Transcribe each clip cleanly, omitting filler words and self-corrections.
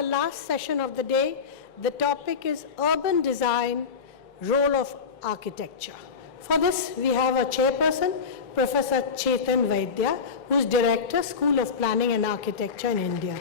the last session of the day. The topic is urban design, role of architecture. For this, we have a chairperson, Professor Chetan Vaidya, who is Director, School of Planning and Architecture in India.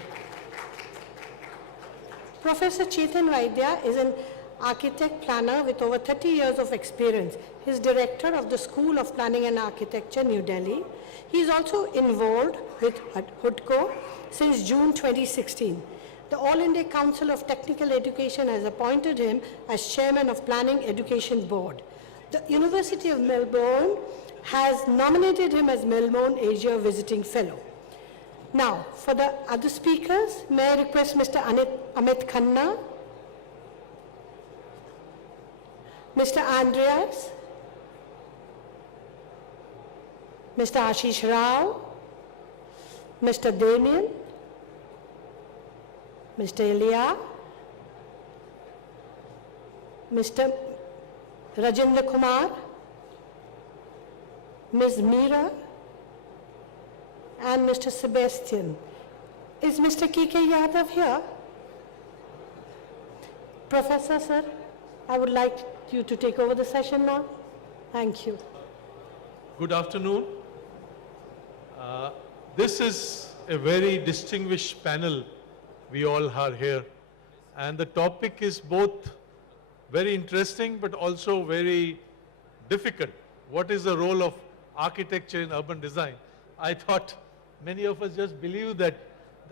Professor Chetan Vaidya is an architect planner with over 30 years of experience. He is Director of the School of Planning and Architecture, New Delhi. He is also involved with HUDCO since June 2016. The All India Council of Technical Education has appointed him as Chairman of Planning Education Board. The University of Melbourne has nominated him as Melbourne Asia Visiting Fellow. Now, for the other speakers, may I request Mr. Amit Khanna, Mr. Andreas, Mr. Ashish Rao, Mr. Damian, Mr. Ilija, Mr. Rajendra Kumar, Ms. Meera, and Mr. Sebastian. Is Mr. K.K. Yadav here? Professor, sir, I would like you to take over the session now. Thank you. Good afternoon. This is a very distinguished panel. We all are here. And the topic is both very interesting but also very difficult. What is the role of architecture in urban design? I thought many of us just believe that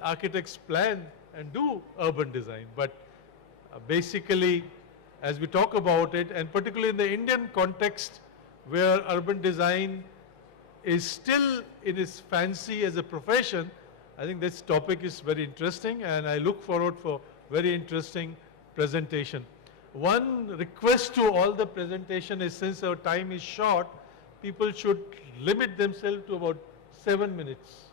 architects plan and do urban design. But basically, as we talk about it, and particularly in the Indian context where urban design is still in its fancy as a profession, I think this topic is very interesting and I look forward for very interesting presentation. One request to all the presentation is, since our time is short, people should limit themselves to about 7 minutes.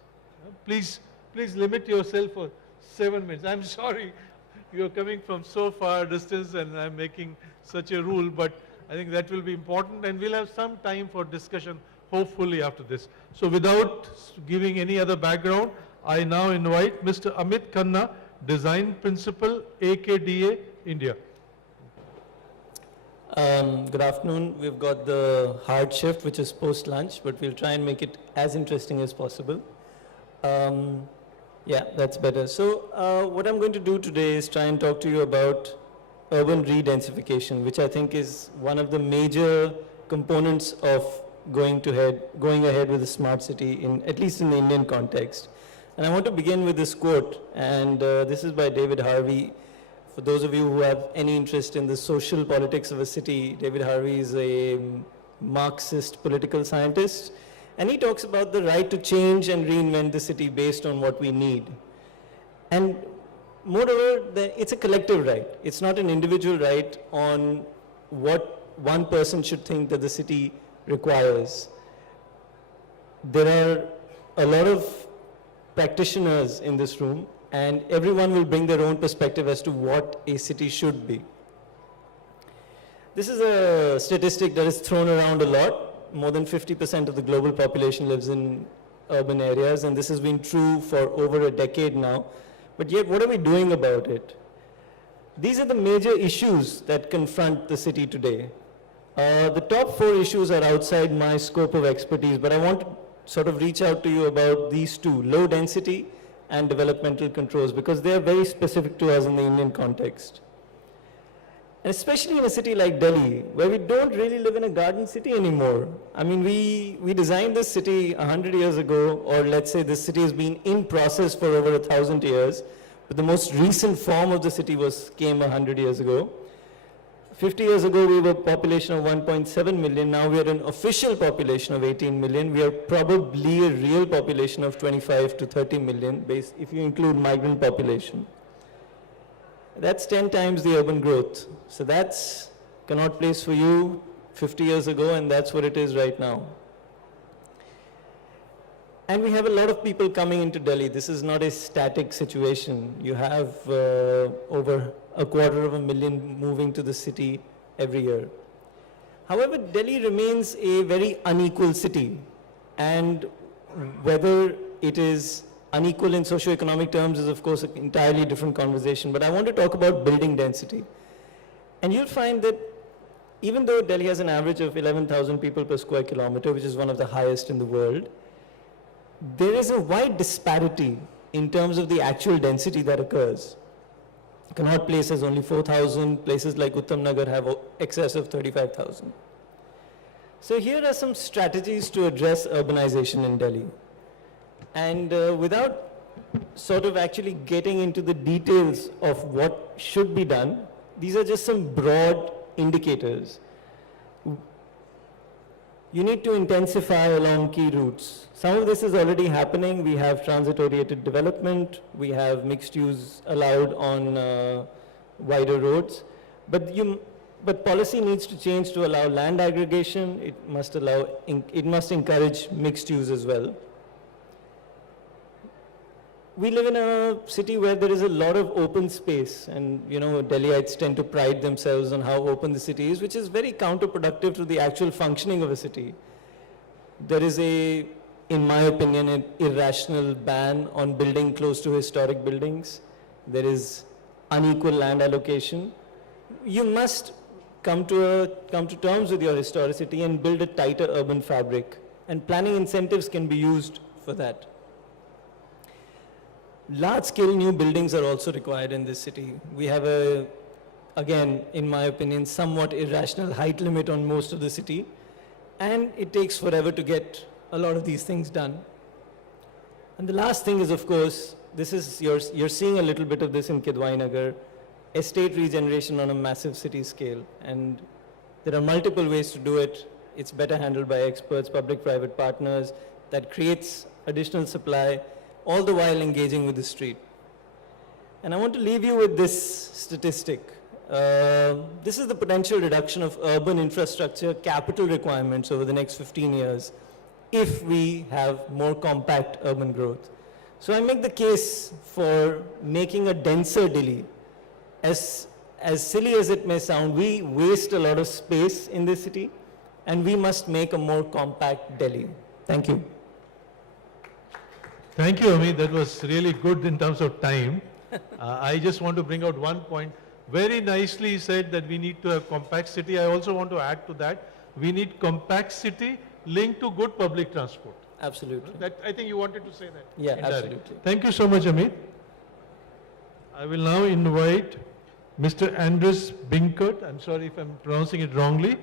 Please limit yourself for 7 minutes. I'm sorry you're coming from so far distance and I'm making such a rule, but I think that will be important and we'll have some time for discussion hopefully after this. So without giving any other background, I now invite Mr. Amit Khanna, Design Principal, AKDA, India. Good afternoon. We've got the hard shift, which is post-lunch, but we'll try and make it as interesting as possible. Yeah, that's better. So what I'm going to do today is try and talk to you about urban re-densification, which I think is one of the major components of going ahead with a smart city, at least in the Indian context. And I want to begin with this quote, and this is by David Harvey. For those of you who have any interest in the social politics of a city, David Harvey is a Marxist political scientist, and he talks about the right to change and reinvent the city based on what we need. And moreover, it's a collective right. It's not an individual right on what one person should think that the city requires. There are a lot of practitioners in this room, and everyone will bring their own perspective as to what a city should be. This is a statistic that is thrown around a lot. More than 50% of the global population lives in urban areas, and this has been true for over a decade now. But yet, what are we doing about it? These are the major issues that confront the city today. The top 4 issues are outside my scope of expertise, but I want to sort of reach out to you about these two, low density and developmental controls, because they are very specific to us in the Indian context. And especially in a city like Delhi, where we don't really live in a garden city anymore. I mean, we designed this city 100 years ago, or let's say this city has been in process for over 1,000 years, but the most recent form of the city came 100 years ago. 50 years ago, we were a population of 1.7 million. Now we are an official population of 18 million. We are probably a real population of 25 to 30 million, if you include migrant population. That's 10 times the urban growth. So that's Connaught Place for you 50 years ago, and that's what it is right now. And we have a lot of people coming into Delhi. This is not a static situation. You have over 250,000 moving to the city every year. However, Delhi remains a very unequal city. And whether it is unequal in socioeconomic terms is of course an entirely different conversation, but I want to talk about building density. And you'll find that even though Delhi has an average of 11,000 people per square kilometer, which is one of the highest in the world, there is a wide disparity in terms of the actual density that occurs. Connaught Place has only 4,000, places like Uttam Nagar have excess of 35,000. So here are some strategies to address urbanization in Delhi. And without sort of actually getting into the details of what should be done, these are just some broad indicators. You need to intensify along key routes. Some of this is already happening. We have transit-oriented development. We have mixed use allowed on wider roads. But policy needs to change to allow land aggregation. It must encourage mixed use as well. We live in a city where there is a lot of open space, and you know, Delhiites tend to pride themselves on how open the city is, which is very counterproductive to the actual functioning of a city. There is in my opinion, an irrational ban on building close to historic buildings. There is unequal land allocation. You must come to terms with your historicity and build a tighter urban fabric, and planning incentives can be used for that. Large-scale new buildings are also required in this city. We have again, in my opinion, somewhat irrational height limit on most of the city, and it takes forever to get a lot of these things done. And the last thing is, of course, you're seeing a little bit of this in Kidwai Nagar, estate regeneration on a massive city scale, and there are multiple ways to do it. It's better handled by experts, public-private partners, that creates additional supply, all the while engaging with the street. And I want to leave you with this statistic. This is the potential reduction of urban infrastructure capital requirements over the next 15 years if we have more compact urban growth. So I make the case for making a denser Delhi. As silly as it may sound, we waste a lot of space in this city, and we must make a more compact Delhi. Thank you. Thank you, Amit. That was really good in terms of time. I just want to bring out one point. Very nicely said that we need to have compact city. I also want to add to that. We need compact city linked to good public transport. Absolutely. That, I think you wanted to say that. Yeah, indirectly. absolutely. Thank you so much, Amit. I will now invite Mr. Andreas Binkert, I'm sorry if I'm pronouncing it wrongly,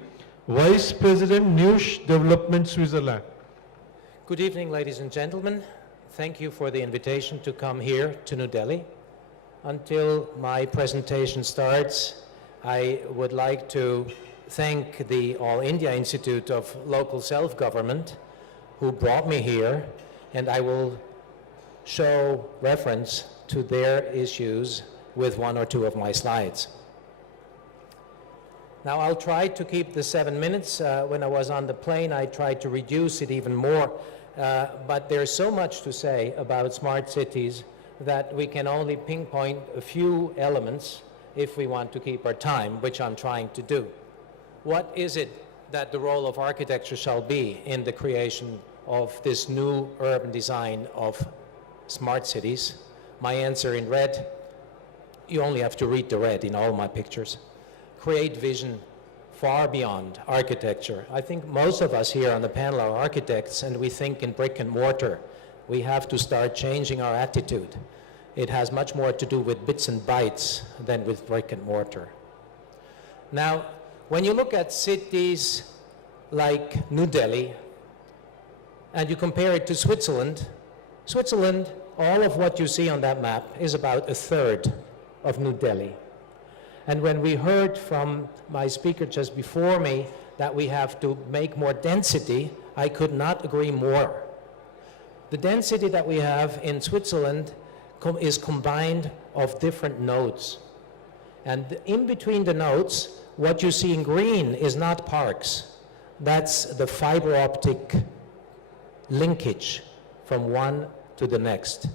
Vice President, Nuesch Development, Switzerland. Good evening, ladies and gentlemen. Thank you for the invitation to come here to New Delhi. Until my presentation starts, I would like to thank the All India Institute of Local Self-Government who brought me here, and I will show reference to their issues with one or two of my slides. Now I'll try to keep the 7 minutes. When I was on the plane, I tried to reduce it even more. But there's so much to say about smart cities that we can only pinpoint a few elements if we want to keep our time, which I'm trying to do. What is it that the role of architecture shall be in the creation of this new urban design of smart cities? My answer in red, you only have to read the red in all my pictures. Create vision far beyond architecture. I think most of us here on the panel are architects, and we think in brick and mortar. We have to start changing our attitude. It has much more to do with bits and bytes than with brick and mortar. Now, when you look at cities like New Delhi, and you compare it to Switzerland, all of what you see on that map is about a third of New Delhi. And when we heard from my speaker just before me that we have to make more density, I could not agree more. The density that we have in Switzerland is combined of different nodes. And in between the nodes, what you see in green is not parks. That's the fiber optic linkage from one to the next.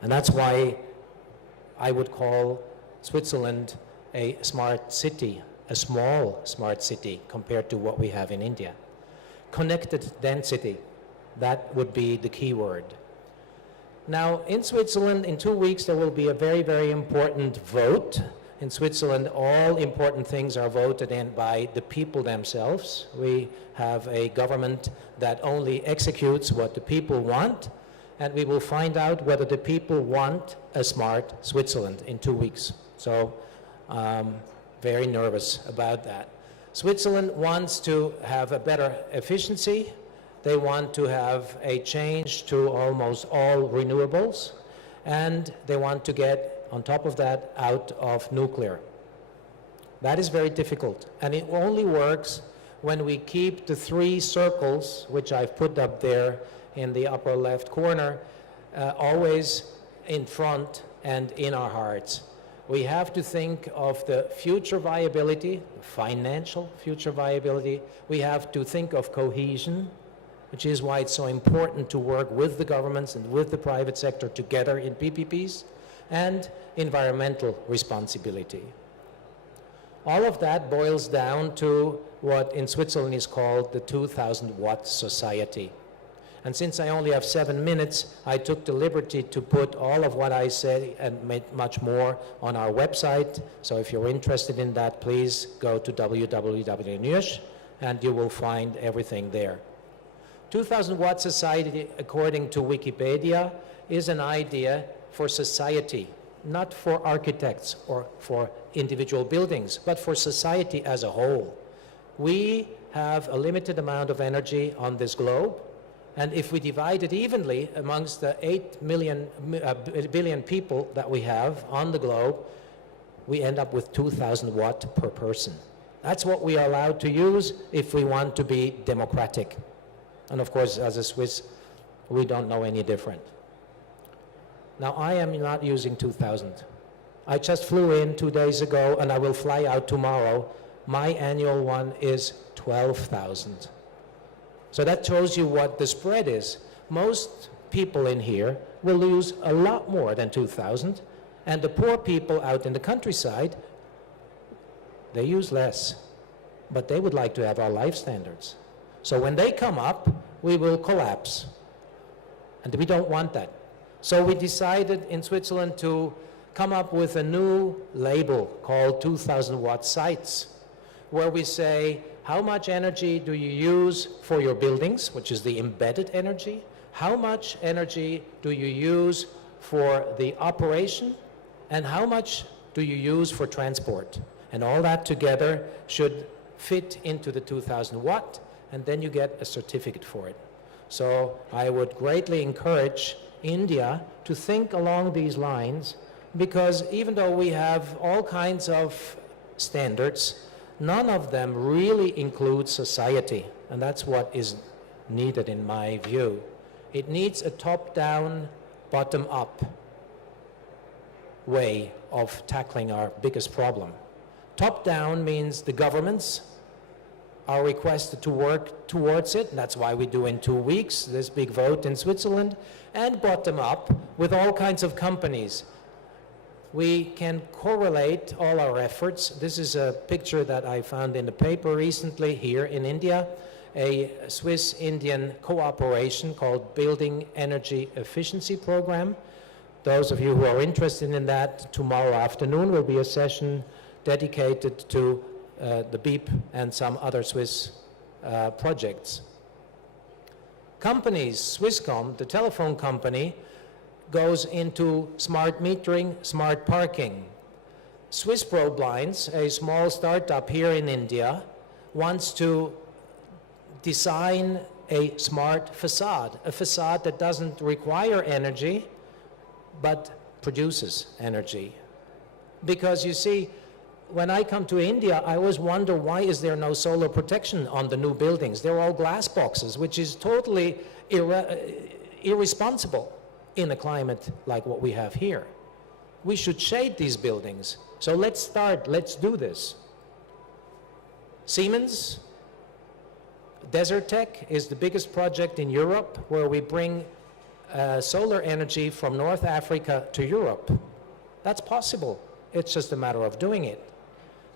And that's why I would call Switzerland a smart city, a small smart city compared to what we have in India. Connected density, that would be the key word. Now, in Switzerland, in 2 weeks, there will be a very, very important vote. In Switzerland, all important things are voted in by the people themselves. We have a government that only executes what the people want, and we will find out whether the people want a smart Switzerland in 2 weeks. So, very nervous about that. Switzerland wants to have a better efficiency. They want to have a change to almost all renewables, and they want to get, on top of that, out of nuclear. That is very difficult, and it only works when we keep the 3 circles, which I've put up there in the upper left corner, always in front and in our hearts. We have to think of the future viability, the financial future viability. We have to think of cohesion, which is why it's so important to work with the governments and with the private sector together in PPPs, and environmental responsibility. All of that boils down to what in Switzerland is called the 2,000-watt society. And since I only have 7 minutes, I took the liberty to put all of what I said and made much more on our website. So if you're interested in that, please go to www.nuesch and you will find everything there. 2,000-watt society, according to Wikipedia, is an idea for society, not for architects or for individual buildings, but for society as a whole. We have a limited amount of energy on this globe, and if we divide it evenly amongst the 8 billion people that we have on the globe, we end up with 2,000 watt per person. That's what we are allowed to use if we want to be democratic. And of course, as a Swiss, we don't know any different. Now, I am not using 2,000. I just flew in 2 days ago, and I will fly out tomorrow. My annual one is 12,000. So that shows you what the spread is. Most people in here will use a lot more than 2,000, and the poor people out in the countryside, they use less, but they would like to have our life standards. So when they come up, we will collapse, and we don't want that. So we decided in Switzerland to come up with a new label called 2,000 watt sites, where we say, how much energy do you use for your buildings, which is the embedded energy? How much energy do you use for the operation? And how much do you use for transport? And all that together should fit into the 2,000 watt, and then you get a certificate for it. So I would greatly encourage India to think along these lines, because even though we have all kinds of standards, none of them really include society, and that's what is needed in my view. It needs a top-down, bottom-up way of tackling our biggest problem. Top-down means the governments are requested to work towards it, and that's why we do in 2 weeks this big vote in Switzerland, and bottom-up with all kinds of companies. We can correlate all our efforts. This is a picture that I found in the paper recently here in India, a Swiss-Indian cooperation called Building Energy Efficiency Program. Those of you who are interested in that, tomorrow afternoon will be a session dedicated to the BEEP and some other Swiss projects. Companies, Swisscom, the telephone company, goes into smart metering, smart parking. Swiss Pro Blinds, a small startup here in India, wants to design a smart facade, a facade that doesn't require energy, but produces energy. Because you see, when I come to India, I always wonder, why is there no solar protection on the new buildings? They're all glass boxes, which is totally irresponsible in a climate like what we have here. We should shade these buildings. So let's do this. Siemens, Desert Tech is the biggest project in Europe where we bring solar energy from North Africa to Europe. That's possible. It's just a matter of doing it.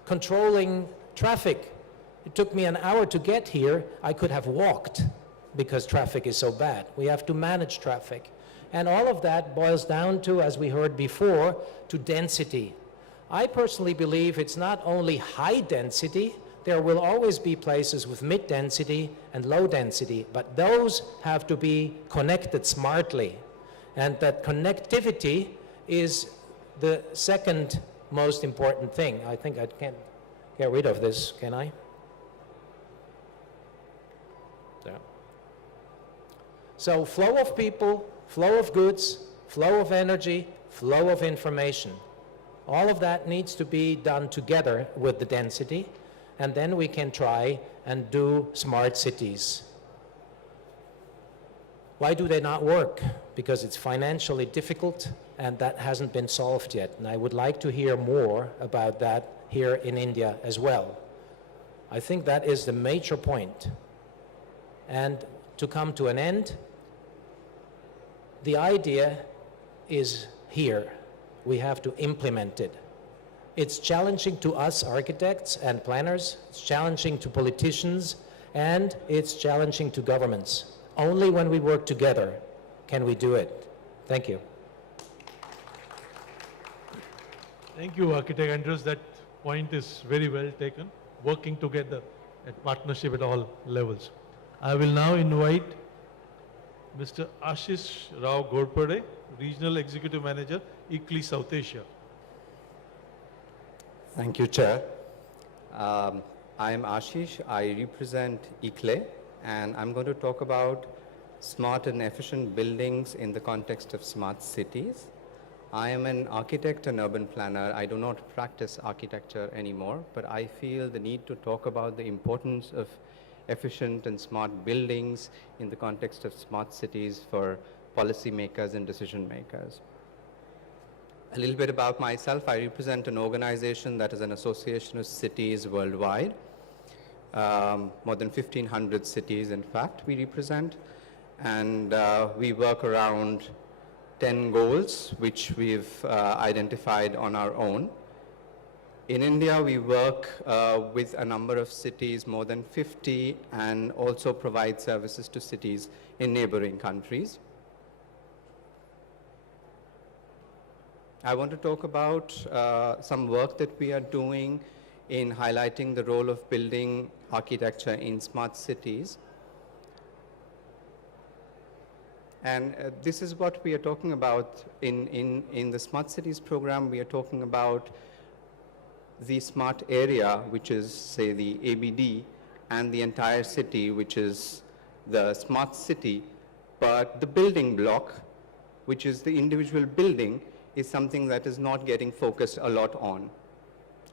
Controlling traffic. It took me an hour to get here. I could have walked because traffic is so bad. We have to manage traffic. And all of that boils down to, as we heard before, to density. I personally believe it's not only high density, there will always be places with mid density and low density, but those have to be connected smartly. And that connectivity is the second most important thing. I think I can't get rid of this, can I? Yeah. So flow of people, flow of goods, flow of energy, flow of information. All of that needs to be done together with the density, and then we can try and do smart cities. Why do they not work? Because it's financially difficult, and that hasn't been solved yet. And I would like to hear more about that here in India as well. I think that is the major point. And to come to an end, the idea is here. We have to implement it. It's challenging to us architects and planners, it's challenging to politicians, and it's challenging to governments. Only when we work together can we do it. Thank you. Thank you, Architect Andreas. That point is very well taken. Working together at partnership at all levels. I will now invite Mr. Ashish Rao Ghorpade, Regional Executive Manager, ICLEI South Asia. Thank you, Chair. I am Ashish. I represent ICLEI, and I'm going to talk about smart and efficient buildings in the context of smart cities. I am an architect and urban planner. I do not practice architecture anymore, but I feel the need to talk about the importance of efficient and smart buildings in the context of smart cities for policymakers and decision makers. A little bit about myself. I represent an organization that is an association of cities worldwide. More than 1,500 cities, in fact, we represent. And we work around 10 goals, which we've identified on our own. In India, we work with a number of cities, more than 50, and also provide services to cities in neighboring countries. I want to talk about some work that we are doing in highlighting the role of building architecture in smart cities. And this is what we are talking about in the Smart Cities program. We are talking about the smart area, which is, say, the ABD, and the entire city, which is the smart city. But the building block, which is the individual building, is something that is not getting focused a lot on.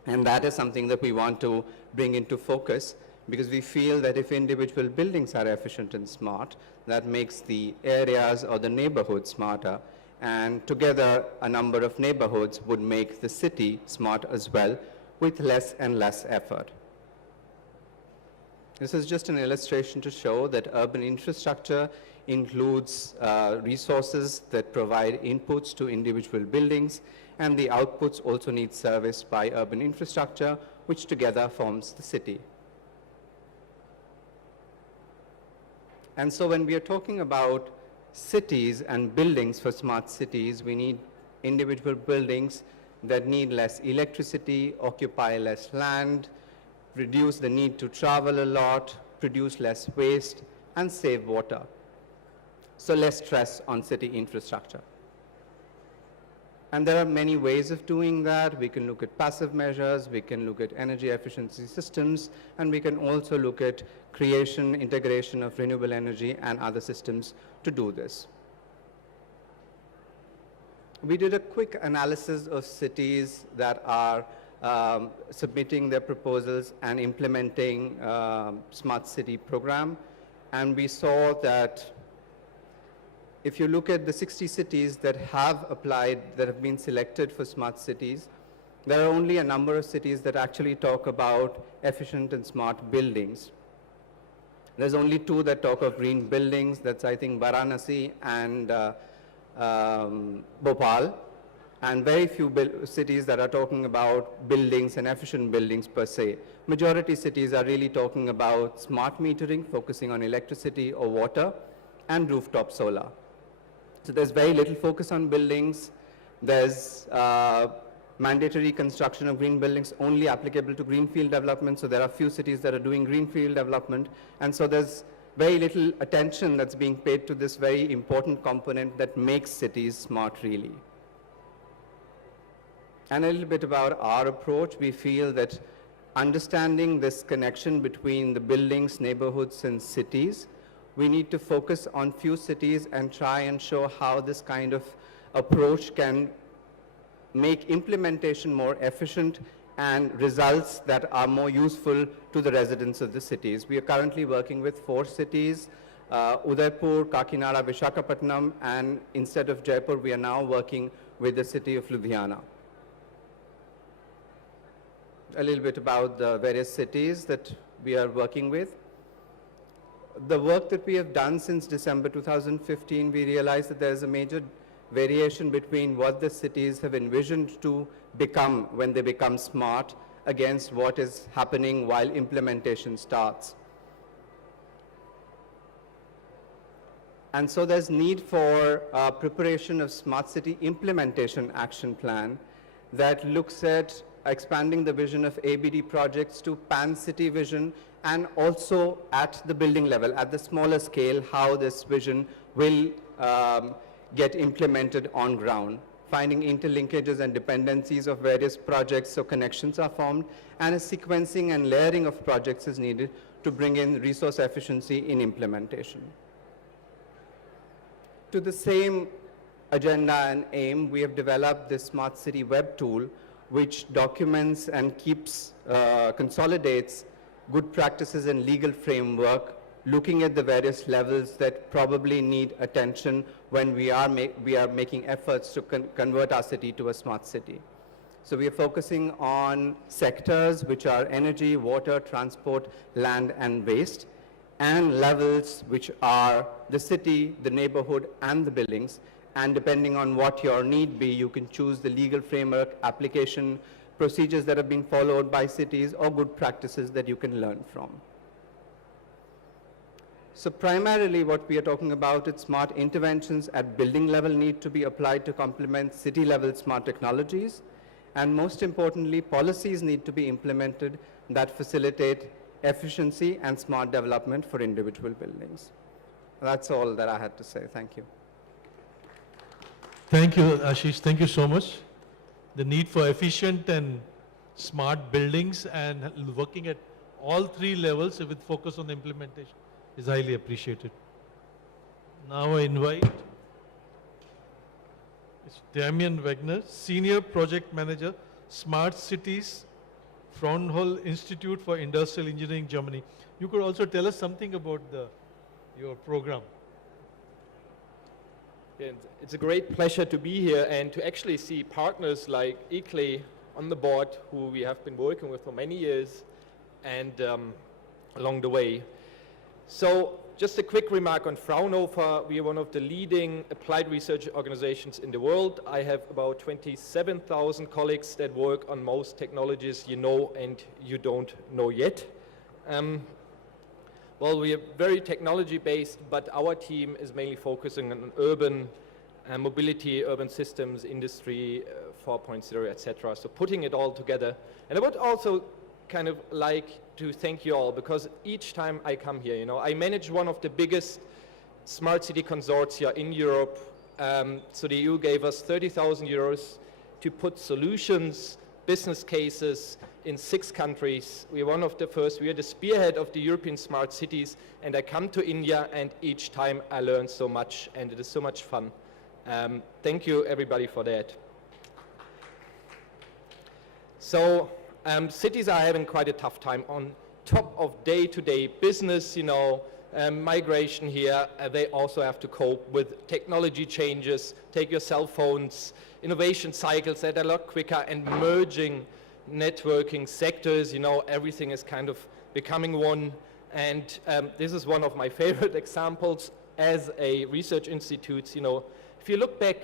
And that is something that we want to bring into focus, because we feel that if individual buildings are efficient and smart, that makes the areas or the neighborhoods smarter. And together, a number of neighborhoods would make the city smart as well, with less and less effort. This is just an illustration to show that urban infrastructure includes resources that provide inputs to individual buildings, and the outputs also need service by urban infrastructure, which together forms the city. And so when we are talking about cities and buildings for smart cities, we need individual buildings that need less electricity, occupy less land, reduce the need to travel a lot, produce less waste, and save water. So less stress on city infrastructure. And there are many ways of doing that. We can look at passive measures, we can look at energy efficiency systems, and we can also look at creation, integration of renewable energy and other systems to do this. We did a quick analysis of cities that are submitting their proposals and implementing smart city program, and we saw that if you look at the 60 cities that have applied, that have been selected for smart cities, there are only a number of cities that actually talk about efficient and smart buildings. There's only 2 that talk of green buildings. That's, I think, Varanasi and Bhopal, and very few cities that are talking about buildings and efficient buildings per se. Majority cities are really talking about smart metering, focusing on electricity or water, and rooftop solar. So there's very little focus on buildings. There's mandatory construction of green buildings only applicable to greenfield development. So there are few cities that are doing greenfield development. And so there's very little attention that's being paid to this very important component that makes cities smart really. And a little bit about our approach. We feel that understanding this connection between the buildings, neighborhoods, and cities, we need to focus on few cities and try and show how this kind of approach can make implementation more efficient and results that are more useful to the residents of the cities. We are currently working with 4 cities, Udaipur, Kakinada, Visakhapatnam, and instead of Jaipur, we are now working with the city of Ludhiana. A little bit about the various cities that we are working with. The work that we have done since December 2015, we realized that there is a major variation between what the cities have envisioned to become when they become smart against what is happening while implementation starts. And so there's need for preparation of smart city implementation action plan that looks at expanding the vision of ABD projects to pan-city vision, and also at the building level, at the smaller scale, how this vision will get implemented on ground, finding interlinkages and dependencies of various projects so connections are formed, and a sequencing and layering of projects is needed to bring in resource efficiency in implementation. To the same agenda and aim, we have developed this Smart City web tool, which documents and consolidates good practices and legal framework, looking at the various levels that probably need attention when we are making efforts to convert our city to a smart city. So we are focusing on sectors which are energy, water, transport, land, and waste, and levels which are the city, the neighborhood, and the buildings. And depending on what your need be, you can choose the legal framework, application, procedures that have been followed by cities, or good practices that you can learn from. So primarily what we are talking about is smart interventions at building level need to be applied to complement city level smart technologies. And most importantly, policies need to be implemented that facilitate efficiency and smart development for individual buildings. That's all that I had to say. Thank you. Thank you, Ashish. Thank you so much. The need for efficient and smart buildings and working at all 3 levels with focus on the implementation is highly appreciated. Now I invite Damian Wagner, Senior Project Manager, Smart Cities, Fraunhofer-Institute for Industrial Engineering, Germany. You could also tell us something about your program. And it's a great pleasure to be here and to actually see partners like ICLEI on the board, who we have been working with for many years and along the way. So just a quick remark on Fraunhofer. We are one of the leading applied research organizations in the world. I have about 27,000 colleagues that work on most technologies you know and you don't know yet. Well, we are very technology-based, but our team is mainly focusing on urban mobility, urban systems, industry 4.0, etc. So putting it all together. And I would also kind of like to thank you all, because each time I come here, you know, I manage one of the biggest smart city consortia in Europe. So the EU gave us 30,000 euros to put solutions, business cases in 6 countries. We are one of the first. We are the spearhead of the European smart cities, and I come to India, and each time I learn so much, and it is so much fun. Thank you, everybody, for that. So cities are having quite a tough time on top of day-to-day business, you know, migration here. They also have to cope with technology changes. Take your cell phones, innovation cycles that are a lot quicker, and merging networking sectors, you know, everything is kind of becoming one. And this is one of my favorite examples as a research institute. You know, if you look back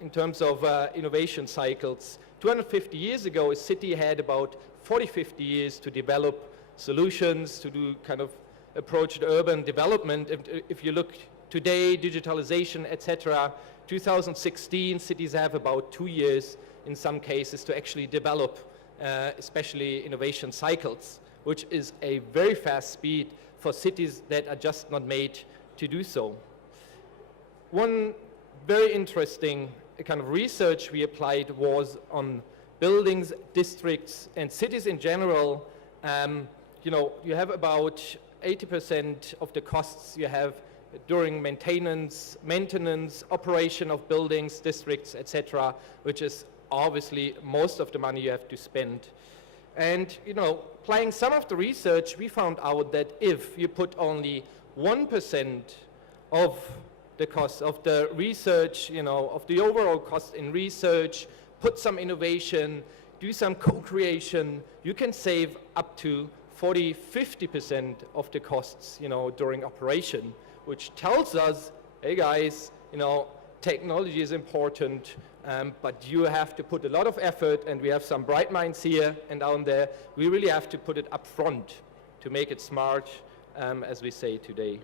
in terms of innovation cycles, 250 years ago, a city had about 40-50 years to develop solutions, to do kind of approach the urban development. If you look today, digitalization, etc. 2016, cities have about 2 years in some cases to actually develop, especially innovation cycles, which is a very fast speed for cities that are just not made to do so. One very interesting kind of research we applied was on buildings, districts, and cities in general. You know, you have about 80% of the costs you have during maintenance, operation of buildings, districts, etc., which is obviously most of the money you have to spend. And, you know, applying some of the research, we found out that if you put only 1% of the cost of the research, you know, of the overall cost in research, put some innovation, do some co-creation, you can save up to 40–50% of the costs, you know, during operation, which tells us, hey guys, you know, technology is important, but you have to put a lot of effort, and we have some bright minds here and down there. We really have to put it up front to make it smart, as we say today.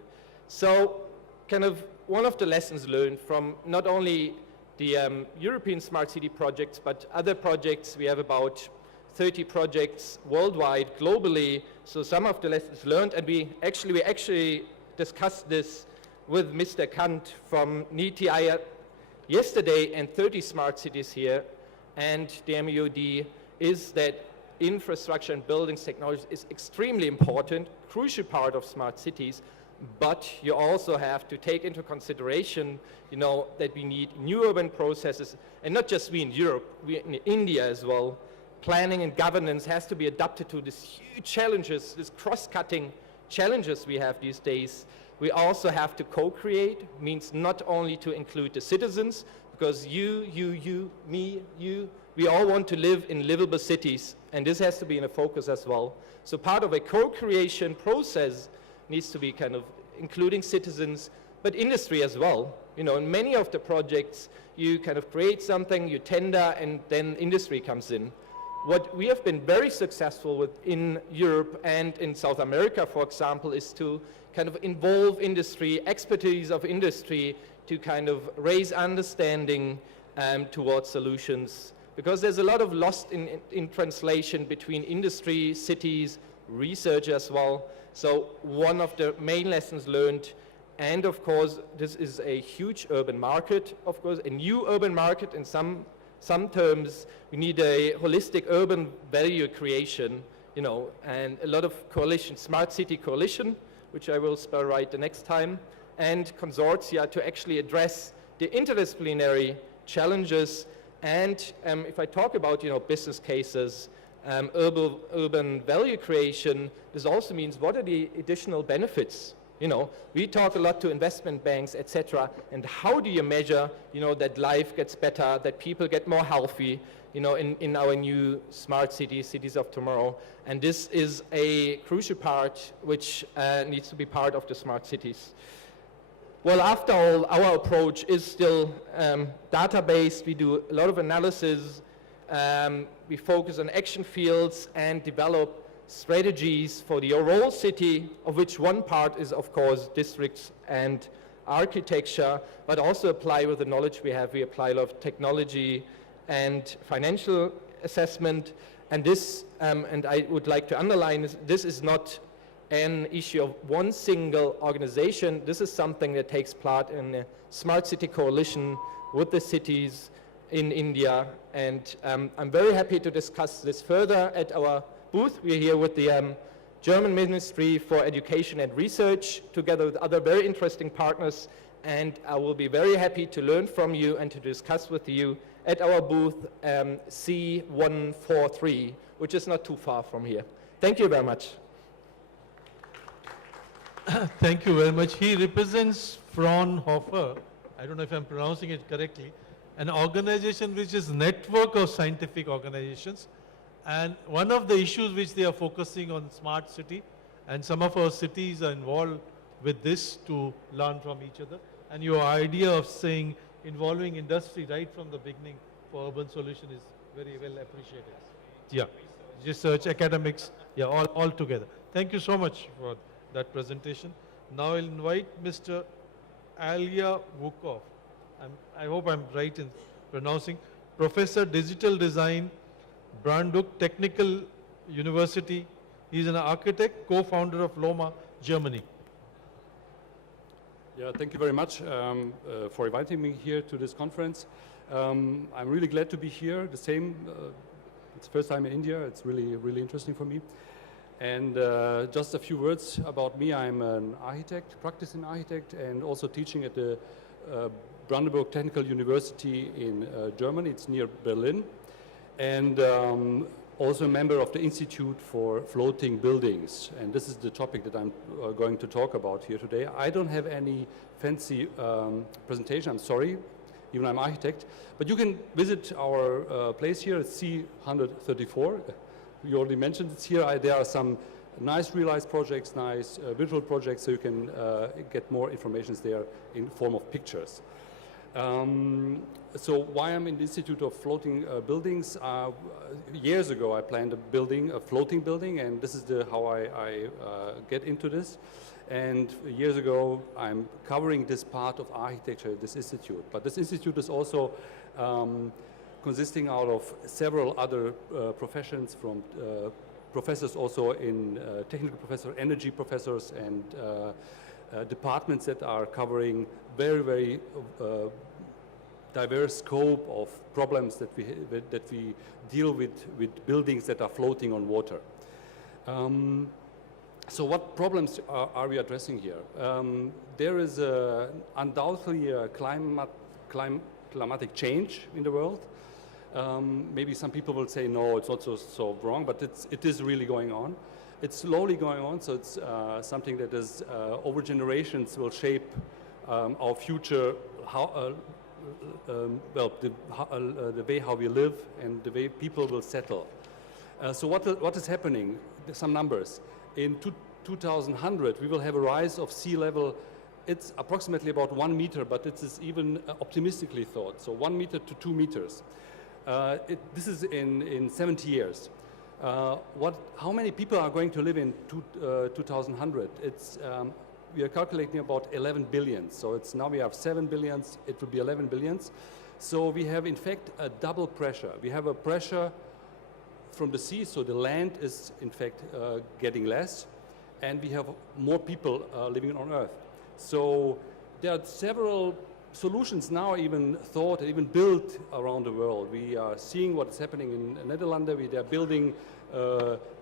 So, kind of one of the lessons learned from not only the European Smart City projects, but other projects. We have about 30 projects worldwide, globally. So some of the lessons learned, and we actually discussed this with Mr. Kant from NITI yesterday, and 30 smart cities here. And the MUD is that infrastructure and buildings technology is extremely important, crucial part of smart cities. But you also have to take into consideration, you know, that we need new urban processes, and not just we in Europe, we in India as well. Planning and governance has to be adapted to these huge challenges, these cross-cutting challenges we have these days. We also have to co-create, means not only to include the citizens, because you, me, you, we all want to live in livable cities, and this has to be in a focus as well. So part of a co-creation process needs to be kind of including citizens, but industry as well. You know, in many of the projects, you kind of create something, you tender, and then industry comes in. What we have been very successful with in Europe and in South America, for example, is to kind of involve industry, expertise of industry, to kind of raise understanding towards solutions. Because there's a lot of lost in translation between industry, cities, research as well. So one of the main lessons learned, and of course this is a huge urban market, of course a new urban market in some terms. We need a holistic urban value creation, you know, and a lot of coalition, smart city coalition, which I will spell right the next time, and consortia to actually address the interdisciplinary challenges. And if I talk about, you know, business cases, urban value creation, this also means what are the additional benefits? You know, we talk a lot to investment banks, etc. And how do you measure, you know, that life gets better, that people get more healthy, you know, in our new smart cities, cities of tomorrow? And this is a crucial part which needs to be part of the smart cities. Well, after all, our approach is still data-based. We do a lot of analysis. We focus on action fields and develop strategies for the overall city, of which one part is, of course, districts and architecture, but also apply with the knowledge we have. We apply a lot of technology and financial assessment. And this, and I would like to underline, this is not an issue of one single organization. This is something that takes part in a smart city coalition with the cities in India. And I'm very happy to discuss this further at our booth. We're here with the German Ministry for Education and Research, together with other very interesting partners. And I will be very happy to learn from you and to discuss with you at our booth C143, which is not too far from here. Thank you very much. Thank you very much. He represents Fraunhofer, I don't know if I'm pronouncing it correctly, an organization which is a network of scientific organizations. And one of the issues which they are focusing on smart city, and some of our cities are involved with this to learn from each other. And your idea of saying involving industry right from the beginning for urban solution is very well appreciated. Yeah, research, academics, yeah, all together. Thank you so much for that presentation. Now I'll invite Mr. Ilija Vukorep. I hope I'm right in pronouncing. Professor Digital Design, Brandenburg Technical University. He's an architect, co-founder of LOMA, Germany. Yeah, thank you very much for inviting me here to this conference. I'm really glad to be here. It's the first time in India. It's really interesting for me. And just a few words about me. I'm an architect, practicing architect, and also teaching at the Brandenburg Technical University in Germany. It's near Berlin. And also a member of the Institute for Floating Buildings. And this is the topic that I'm going to talk about here today. I don't have any fancy presentation, I'm sorry, even I'm architect. But you can visit our place here at C134. You already mentioned it's here. There are some nice realized projects, nice visual projects, so you can get more information there in form of pictures. So why I'm in the Institute of Floating Buildings? Years ago I planned a floating building, and this is how I get into this. And years ago I'm covering this part of architecture at this institute. But this institute is also consisting out of several other professions, from professors also in technical professors, energy professors, and departments that are covering very diverse scope of problems that we deal with buildings that are floating on water. So what problems are we addressing here? There is undoubtedly a climatic change in the world. Maybe some people will say, no, it's not so wrong, but it is really going on. It's slowly going on, so it's something that is over generations will shape our future, the way how we live and the way people will settle. So what is happening? Some numbers. In 2100, we will have a rise of sea level. It's approximately about 1 meter, but it is even optimistically thought. So 1 meter to 2 meters. This is in 70 years. How many people are going to live in 2100? We are calculating about 11 billion. So now we have 7 billions, it will be 11 billions. So we have in fact a double pressure. We have a pressure from the sea, so the land is in fact getting less, and we have more people living on Earth. So there are several solutions now even thought, even built around the world. We are seeing what's happening in Netherlands. They are building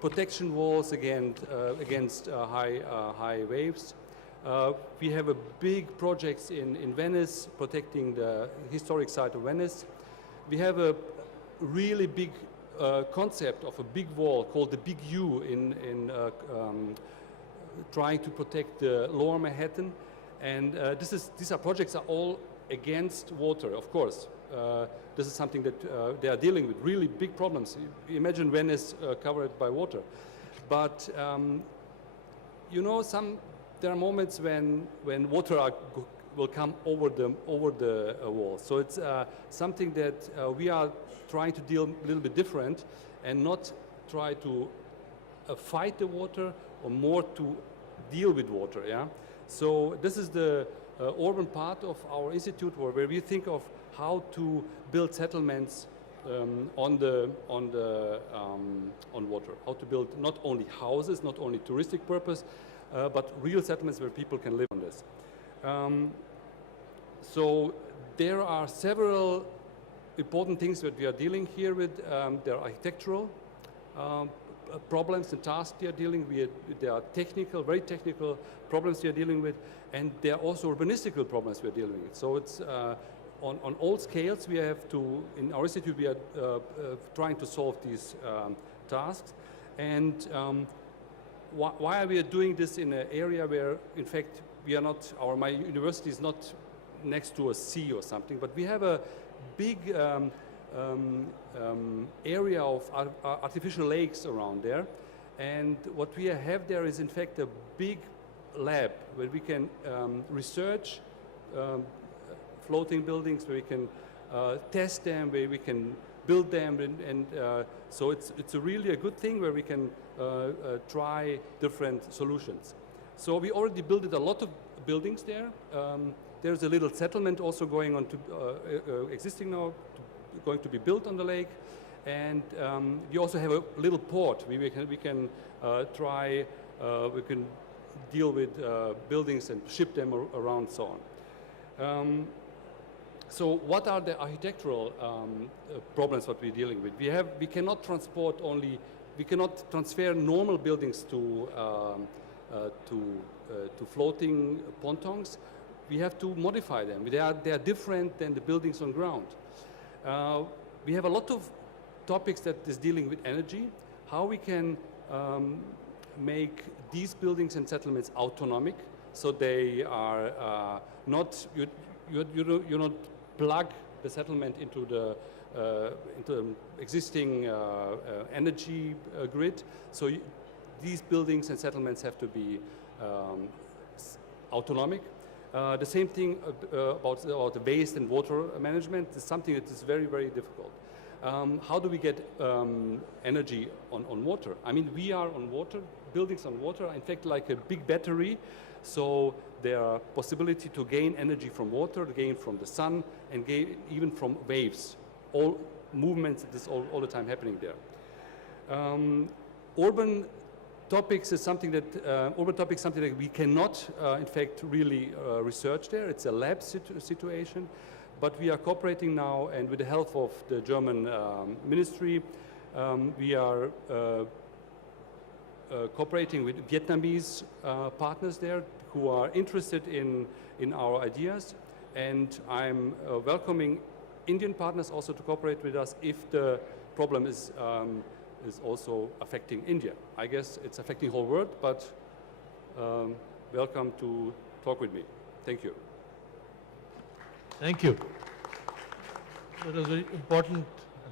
protection walls against high waves. We have a big projects in Venice, protecting the historic site of Venice. We have a really big concept of a big wall called the Big U in trying to protect the lower Manhattan. And these projects are all against water, of course. This is something that they are dealing with, really big problems. Imagine Venice covered by water. But you know, there are moments when water will come over the wall. So it's something that we are trying to deal a little bit different, and not try to fight the water, or more to deal with water. Yeah. So this is the urban part of our institute, where we think of how to build settlements on water. How to build not only houses, not only touristic purpose, but real settlements where people can live on this. So there are several important things that we are dealing here with. There are architectural problems and tasks they are dealing with. There are technical, very technical problems we are dealing with, and there are also urbanistical problems we are dealing with. So it's on all scales we have to, in our institute we are trying to solve these tasks. And why are we doing this in an area where, in fact, we are not, my university is not next to a sea or something, but we have a big area of artificial lakes around there. And what we have there is, in fact, a big lab where we can research floating buildings, where we can test them, where we can build them, and so it's really a good thing where we can try different solutions. So we already built a lot of buildings there. There's a little settlement also going on to existing now, going to be built on the lake, and we also have a little port. We can deal with buildings and ship them around, so on. So what are the architectural problems that we're dealing with? We cannot transfer normal buildings to floating pontons. We have to modify them. They are different than the buildings on ground. We have a lot of topics that is dealing with energy, how we can make these buildings and settlements autonomic, so they are not, you not plug the settlement into the existing energy grid. So these buildings and settlements have to be autonomic. The same thing about the waste and water management is something that is very, very difficult. How do we get energy on water? I mean, we are on water, buildings on water are in fact like a big battery, so there are possibility to gain energy from water, to gain from the sun, and gain even from waves. All movements that is all the time happening there. Urban topics is something that we cannot, in fact, really research there. It's a lab situation, but we are cooperating now, and with the help of the German ministry, we are cooperating with Vietnamese partners there who are interested in our ideas, and I'm welcoming Indian partners also to cooperate with us if the problem is also affecting India. I guess it's affecting the whole world, but welcome to talk with me. Thank you. Thank you. That was very important.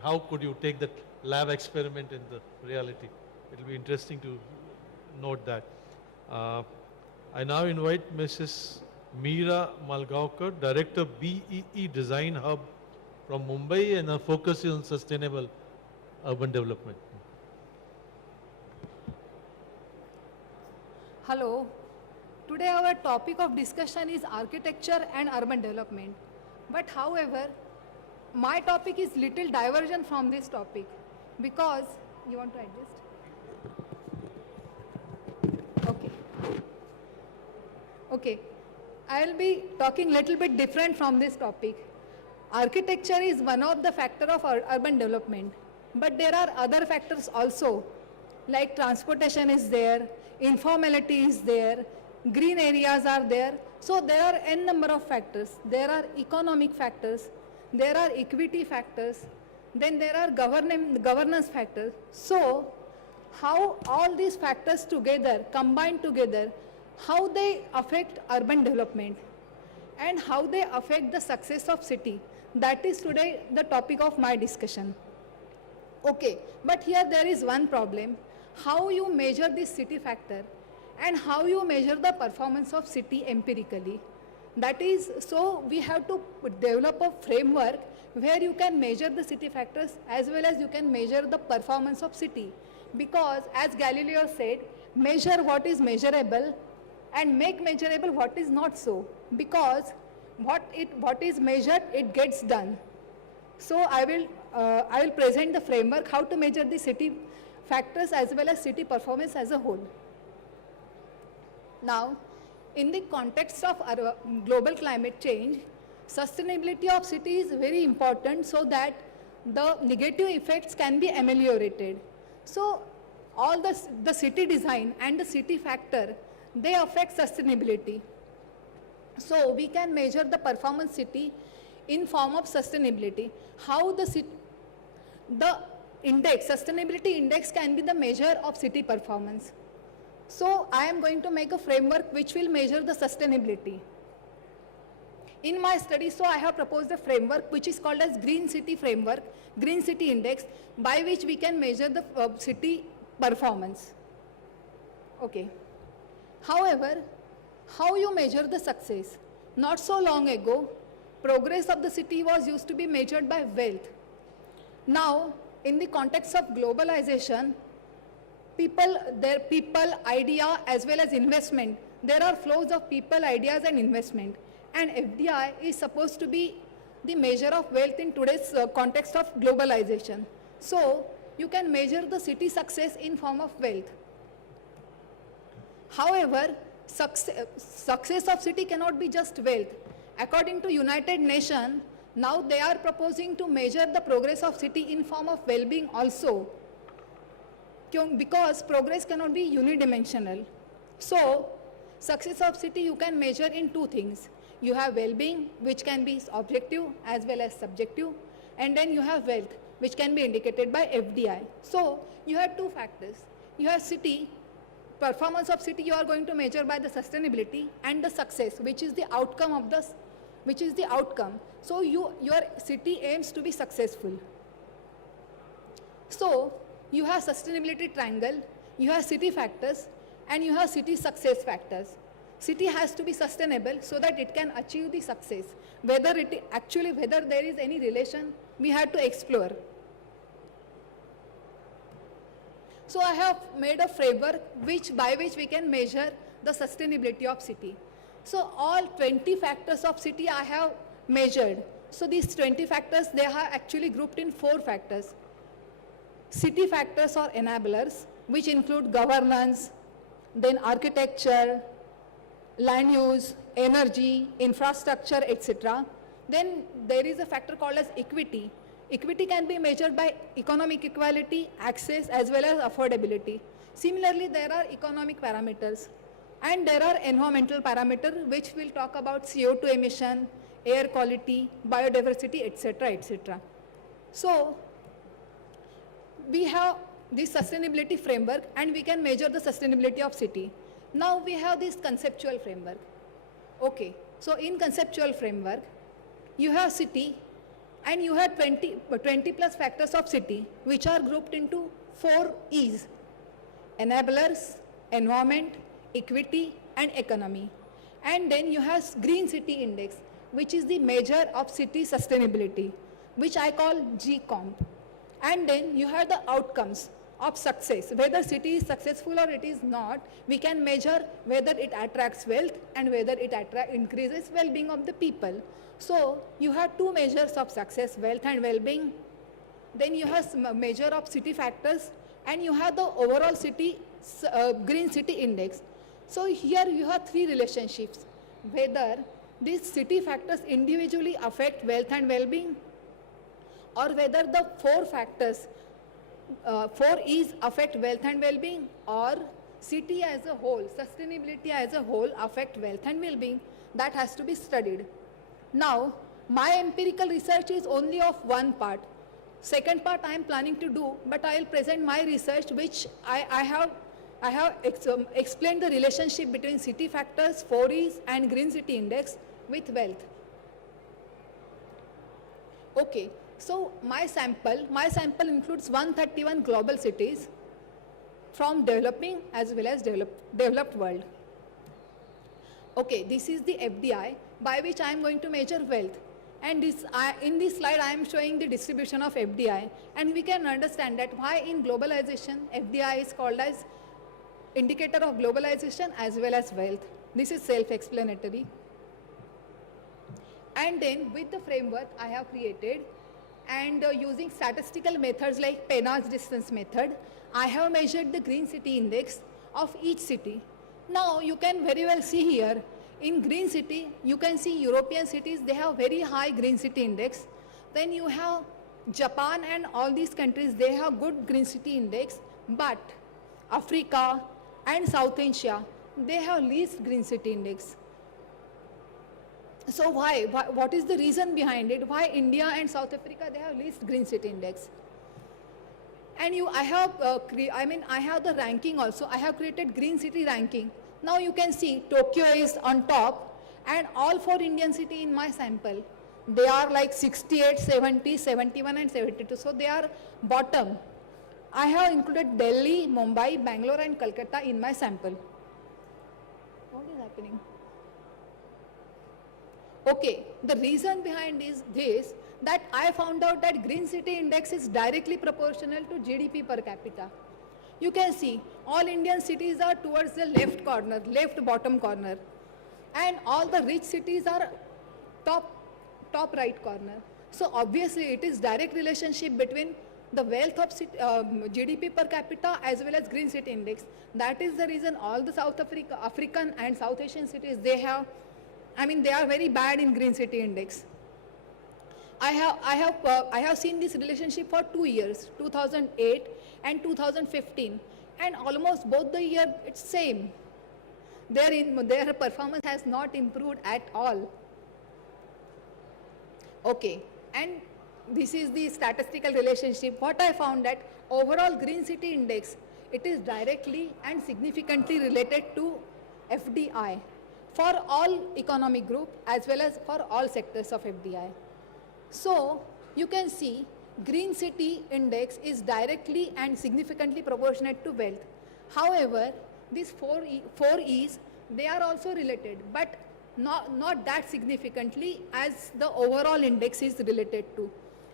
How could you take that lab experiment in the reality? It will be interesting to note that. I now invite Mrs. Meera Malegaonkar, Director BEE Design Hub from Mumbai, and her focus is on sustainable urban development. Hello. Today our topic of discussion is architecture and urban development. But however, my topic is little diversion from this topic because, you want to adjust? Okay. Okay. I will be talking little bit different from this topic. Architecture is one of the factors of urban development, but there are other factors also, like transportation is there, informality is there, green areas are there. So there are n number of factors. There are economic factors, there are equity factors, then there are governance factors. So how all these factors together, combined together, how they affect urban development and how they affect the success of city. That is today the topic of my discussion. Okay, but here there is one problem. How you measure this city factor and how you measure the performance of city empirically. That is, so we have to develop a framework where you can measure the city factors as well as you can measure the performance of city. Because as Galileo said, measure what is measurable and make measurable what is not so. Because what is measured, it gets done. So I will present the framework how to measure the city factors as well as city performance as a whole. Now, in the context of our global climate change, sustainability of city is very important so that the negative effects can be ameliorated. So all the city design and the city factor, they affect sustainability. So we can measure the performance city in form of sustainability. How the sustainability index can be the measure of city performance. So I am going to make a framework which will measure the sustainability. In my study, so I have proposed a framework which is called as Green City Framework, Green City Index, by which we can measure the city performance. Okay. However, how you measure the success? Not so long ago, progress of the city was used to be measured by wealth. Now, in the context of globalization, people, idea as well as investment. There are flows of people, ideas and investment. And FDI is supposed to be the measure of wealth in today's context of globalization. So you can measure the city success in form of wealth. However, success of city cannot be just wealth. According to United Nations, now they are proposing to measure the progress of city in form of well-being also, because progress cannot be unidimensional. So, success of city you can measure in two things. You have well-being, which can be objective as well as subjective, and then you have wealth, which can be indicated by FDI. So, you have two factors. You have city, performance of city you are going to measure by the sustainability, and the success, which is the outcome of the, So, your city aims to be successful. So, you have sustainability triangle, you have city factors, and you have city success factors. City has to be sustainable so that it can achieve the success. Whether there is any relation, we have to explore. So I have made a framework by which we can measure the sustainability of city. So all 20 factors of city I have measured. So these 20 factors, they are actually grouped in 4 factors. City factors or enablers, which include governance, then architecture, land use, energy, infrastructure, etc. Then there is a factor called as equity. Equity can be measured by economic equality, access, as well as affordability. Similarly, there are economic parameters, and there are environmental parameters, which will talk about CO2 emission, air quality, biodiversity, etc., etc. So, we have this sustainability framework, and we can measure the sustainability of city. Now we have this conceptual framework. Okay, so in conceptual framework, you have city, and you have 20 plus factors of city, which are grouped into 4 E's: enablers, environment, equity, and economy. And then you have green city index, which is the measure of city sustainability, which I call GComp. And then you have the outcomes of success. Whether city is successful or it is not, we can measure whether it attracts wealth and whether it increases well-being of the people. So you have 2 measures of success, wealth and well-being. Then you have measure of city factors, and you have the overall city green city index. So here you have 3 relationships, whether these city factors individually affect wealth and well-being, or whether the 4 factors, 4 E's affect wealth and well-being, or city as a whole, sustainability as a whole affect wealth and well-being. That has to be studied. Now, my empirical research is only of one part. Second part I am planning to do, but I will present my research, which I have explained the relationship between city factors, 4 E's, and green city index with wealth. Okay. So my sample includes 131 global cities from developing as well as developed world. Okay, this is the FDI by which I am going to measure wealth. And in this slide I am showing the distribution of FDI, and we can understand that why in globalization FDI is called as indicator of globalization as well as wealth. This is self-explanatory. And then with the framework I have created, and using statistical methods like Penna's distance method, I have measured the green city index of each city. Now you can very well see here, in green city, you can see European cities, they have very high green city index. Then you have Japan and all these countries, they have good green city index, but Africa and South Asia, they have least green city index. So why? What is the reason behind it? Why India and South Africa, they have least green city index? And I have the ranking also. I have created green city ranking. Now you can see Tokyo is on top, and all 4 Indian cities in my sample, they are like 68, 70, 71 and 72. So they are bottom. I have included Delhi, Mumbai, Bangalore and Kolkata in my sample. What is happening? Okay, the reason behind is this, that I found out that green city index is directly proportional to GDP per capita. You can see all Indian cities are towards the left corner, left bottom corner, and all the rich cities are top right corner. So obviously it is direct relationship between the wealth of GDP per capita as well as Green City Index. That is the reason all the African and South Asian cities, they are very bad in Green City Index. I have seen this relationship for 2 years, 2008 and 2015, and almost both the year it's same. Their performance has not improved at all. Okay, and this is the statistical relationship. What I found that overall Green City Index, it is directly and significantly related to FDI for all economic group as well as for all sectors of FDI. So you can see Green City Index is directly and significantly proportionate to wealth. However, these four E's, they are also related, but not that significantly as the overall index is related to.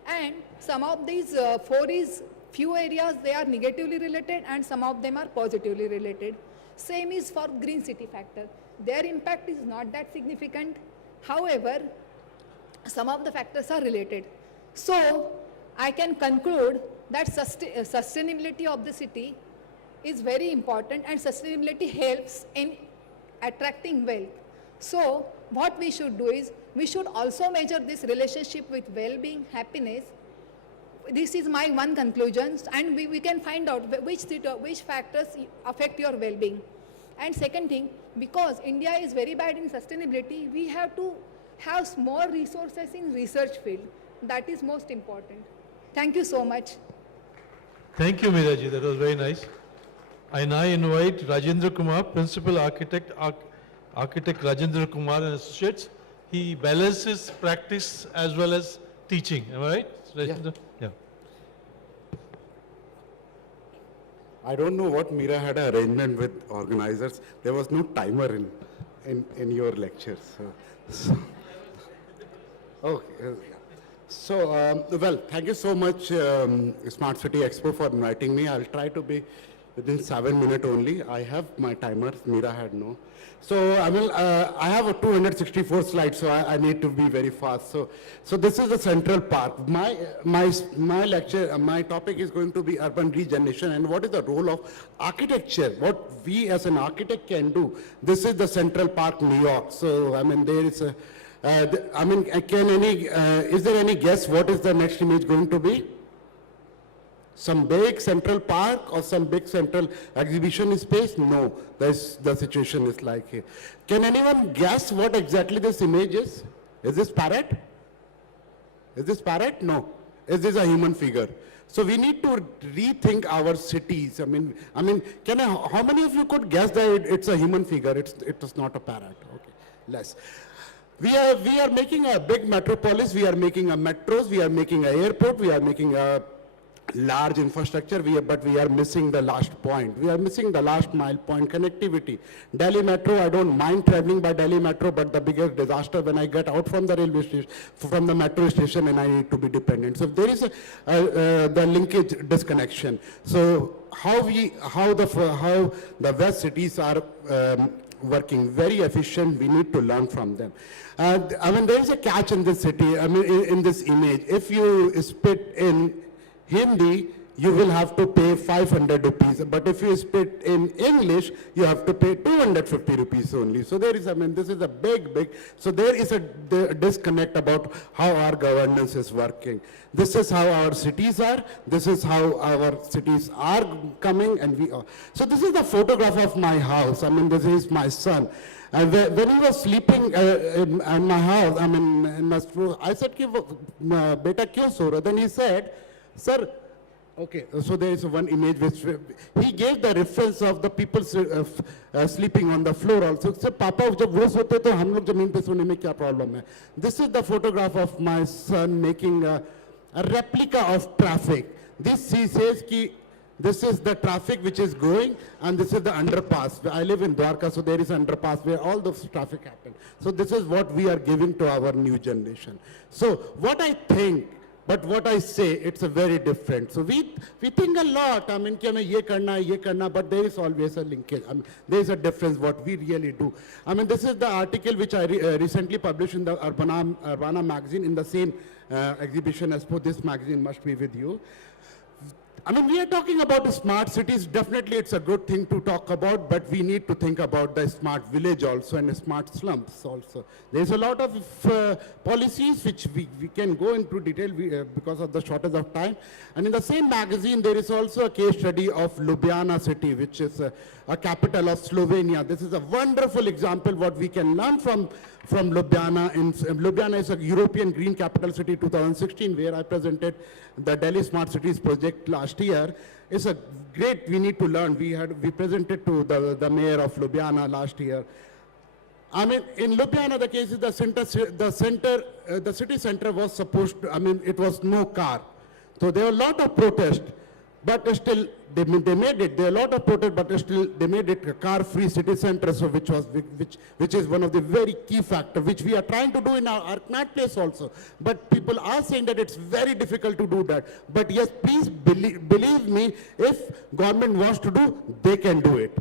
And some of these 4 E's, few areas they are negatively related and some of them are positively related. Same is for Green City factor. Their impact is not that significant. However, some of the factors are related. So I can conclude that sustainability of the city is very important and sustainability helps in attracting wealth. So what we should do is, we should also measure this relationship with well-being, happiness. This is my one conclusion, and we can find out which factors affect your well-being. And second thing, because India is very bad in sustainability, we have to have more resources in research field. That is most important. Thank you so much. Thank you, Meera ji. That was very nice. And I invite Rajendra Kumar, Principal Architect, Architect Rajendra Kumar and Associates. He balances practice as well as teaching. Am I right, Rajendra? Yeah. I don't know what Meera had an arrangement with organizers. There was no timer in your lectures. Well, thank you so much, Smart City Expo, for inviting me. I'll try to be within 7 minutes only. I have my timer. Meera had no. So I have a 264 slides, so I need to be very fast. So this is the Central Park. My lecture, my topic is going to be urban regeneration and what is the role of architecture, what we as an architect can do. This is the Central Park, New York. So there is a, is there any guess what is the next image going to be? Some big Central Park or some big central exhibition space? No, the situation is like here. Can anyone guess what exactly this image is? Is this parrot? Is this parrot? No. Is this a human figure? So we need to rethink our cities. How many of you could guess that it's a human figure? It is not a parrot. Okay, less. We are making a big metropolis. We are making a metros. We are making an airport. We are making a large infrastructure, but we are missing the last point. We are missing the last mile point, connectivity. Delhi Metro, I don't mind traveling by Delhi Metro, but the biggest disaster when I get out from the railway station, from the metro station, and I need to be dependent. So there is the linkage disconnection. So how the West cities are working very efficient, we need to learn from them. There is a catch in this city, in this image. If you spit in Hindi, you will have to pay 500 rupees. But if you spit in English, you have to pay 250 rupees only. So there is, this is a big, so there is a disconnect about how our governance is working. This is how our cities are. This is how our cities are coming, and we are. So this is the photograph of my house. This is my son. When he was sleeping in my house, in my school, I said, "Beta, kyun so raha?" Then he said, "Sir," okay, so there is one image which he gave the reference of the people sleeping on the floor also. So, Papa, jab wo sote to hum log zameen pe sone mein kya problem hai? This is the photograph of my son making a replica of traffic. This, he says, ki this is the traffic which is going, and this is the underpass. I live in Dwarka, so there is an underpass where all the traffic happens. So this is what we are giving to our new generation. So what I think, But what I say, it's a very different. So we think a lot, I mean, ye karna, but there is always a linkage. I mean, there is a difference what we really do. I mean, this is the article which I recently published in the Urbana magazine in the same exhibition as for this magazine must be with you. I mean, we are talking about smart cities. Definitely, it's a good thing to talk about, but we need to think about the smart village also and smart slums also. There's a lot of policies which we can go into detail because of the shortage of time. And in the same magazine, there is also a case study of Ljubljana city, which is a capital of Slovenia. This is a wonderful example what we can learn from Ljubljana. Ljubljana is a European Green Capital City 2016, where I presented the Delhi Smart Cities project last year. It's a great, we need to learn. We presented to the mayor of Ljubljana last year. I mean, in Ljubljana, the case is the city center was supposed to, I mean, it was no car. So there were a lot of protests, but still they made it. There are a lot of protests, but still they made it a car-free city center, so which is one of the very key factors, which we are trying to do in our marketplace also. But people are saying that it's very difficult to do that. But yes, please believe me, if government wants to do, they can do it.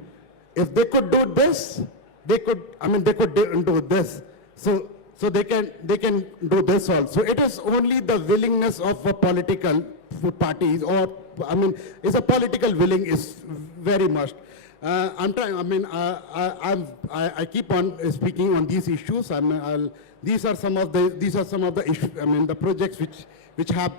If they could do this, they could do this. So they can do this also. It is only the willingness of a political parties, or I mean, it's a political willing is very must. I'm trying. I mean, I keep on speaking on these issues. These are some of the issues. I mean, the projects which have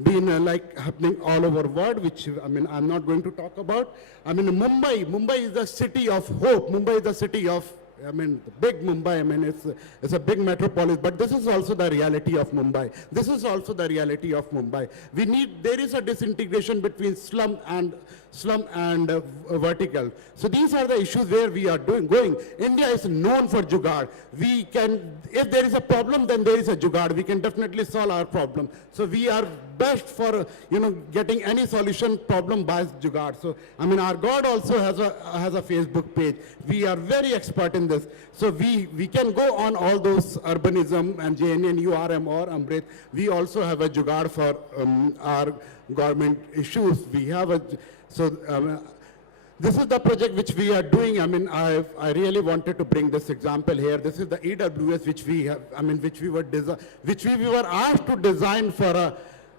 been like happening all over world, which I mean, I'm not going to talk about. I mean, Mumbai is the city of hope. Mumbai is the city of, I mean, the big Mumbai, I mean, it's a big metropolis, but this is also the reality of Mumbai. This is also the reality of Mumbai. There is a disintegration between slum and vertical. So these are the issues where we are going. India is known for jugaad. If there is a problem, then there is a jugaad. We can definitely solve our problem. So we are best for, getting any solution problem by jugaad. So, I mean, our God also has a Facebook page. We are very expert in this. So we can go on all those urbanism and JNN, URM or Amrit. We also have a jugaad for our government issues. We have this is the project which we are doing. I mean, I really wanted to bring this example here. This is the EWS which we have, I mean, which we were asked to design for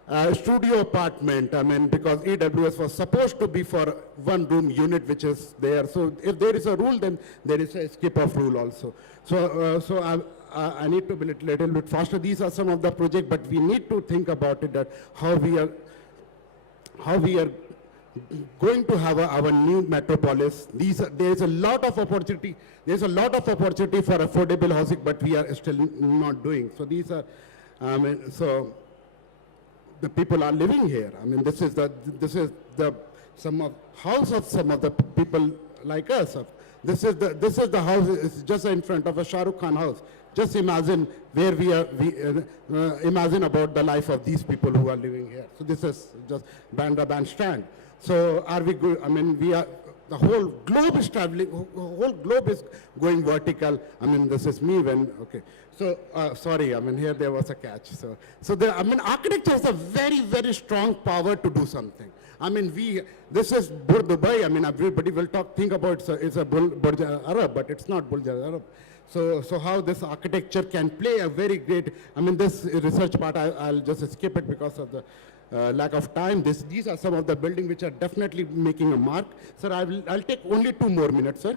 a studio apartment. I mean, because EWS was supposed to be for one room unit which is there. So if there is a rule, then there is a skip of rule also. So I need to be a little bit faster. These are some of the projects, but we need to think about it, that how we are going to have our new metropolis. There is a lot of opportunity. There's a lot of opportunity for affordable housing, but we are still not doing. So these are, so the people are living here. I mean, this is the some of the people like us. This is the house. It's just in front of a Shah Rukh Khan house. Just imagine where imagine about the life of these people who are living here. So this is just Bandra Bandstand. So are we good? I mean, the whole globe is traveling, whole globe is going vertical. I mean, this is me when, okay. So, sorry, I mean, here there was a catch. Architecture has a very, very strong power to do something. I mean, this is Burj Dubai. I mean, everybody will think about it's a Burj Arab, but it's not Burj Arab. So how this architecture can play a very great, I mean, this research part, I'll just skip it because of the lack of time. These are some of the buildings which are definitely making a mark. Sir, I'll take only 2 more minutes, sir.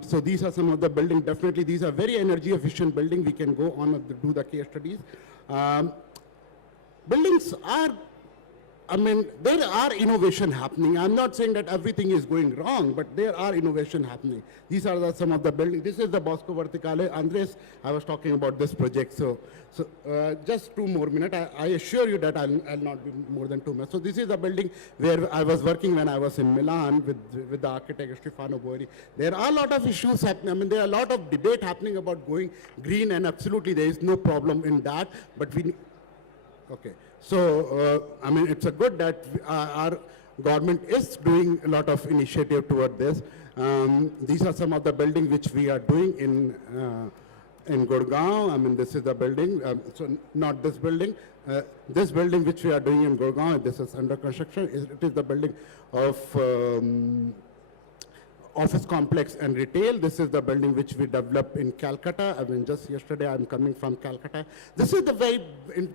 So these are some of the buildings. Definitely, these are very energy efficient buildings. We can go on to do the case studies. Buildings are, I mean, there are innovation happening. I'm not saying that everything is going wrong, but there are innovation happening. These are some of the buildings. This is the Bosco Verticale. Andreas, I was talking about this project. So just 2 more minutes. I assure you that I'll not be more than 2 minutes. So this is the building where I was working when I was in Milan with the architect Stefano Boeri. There are a lot of issues happening. I mean, there are a lot of debate happening about going green, and absolutely there is no problem in that. But okay. So, I mean, it's a good that our government is doing a lot of initiative toward this. These are some of the buildings which we are doing in Gurgaon. I mean, this is the building. So not this building. This building which we are doing in Gurgaon, this is under construction, it is the building of office complex and retail. This is the building which we developed in Calcutta. I mean, just yesterday I'm coming from Calcutta. This is the very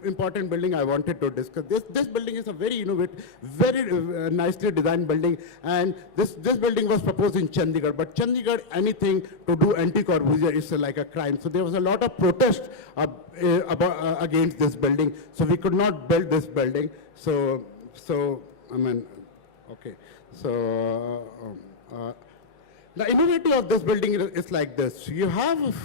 important building I wanted to discuss. This building is a very innovative, very nicely designed building, and this building was proposed in Chandigarh. But Chandigarh, anything to do anti-Corbusier is like a crime. So there was a lot of protest against this building. So we could not build this building. So I mean, okay. So. The innovative of this building is like this. You have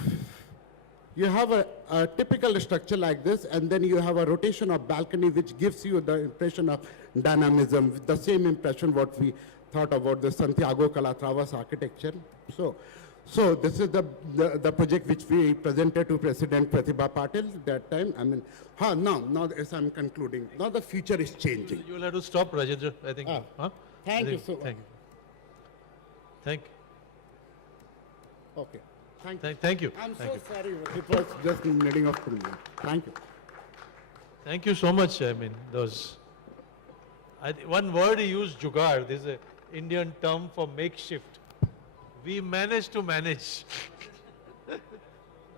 a typical structure like this, and then you have a rotation of balcony which gives you the impression of dynamism, the same impression what we thought about the Santiago Calatravas architecture. So this is the project which we presented to President Pratibha Patil that time. I mean, now as I'm concluding, now the future is changing. You will have to stop, Rajendra, I think. Thank you so much. Thank you. Thank you. Okay. Thank you. I'm Thank so you. sorry, it was just needing of to me. Thank you. Thank you so much. I mean, one word he used, jugaad. This is an Indian term for makeshift. We managed to manage,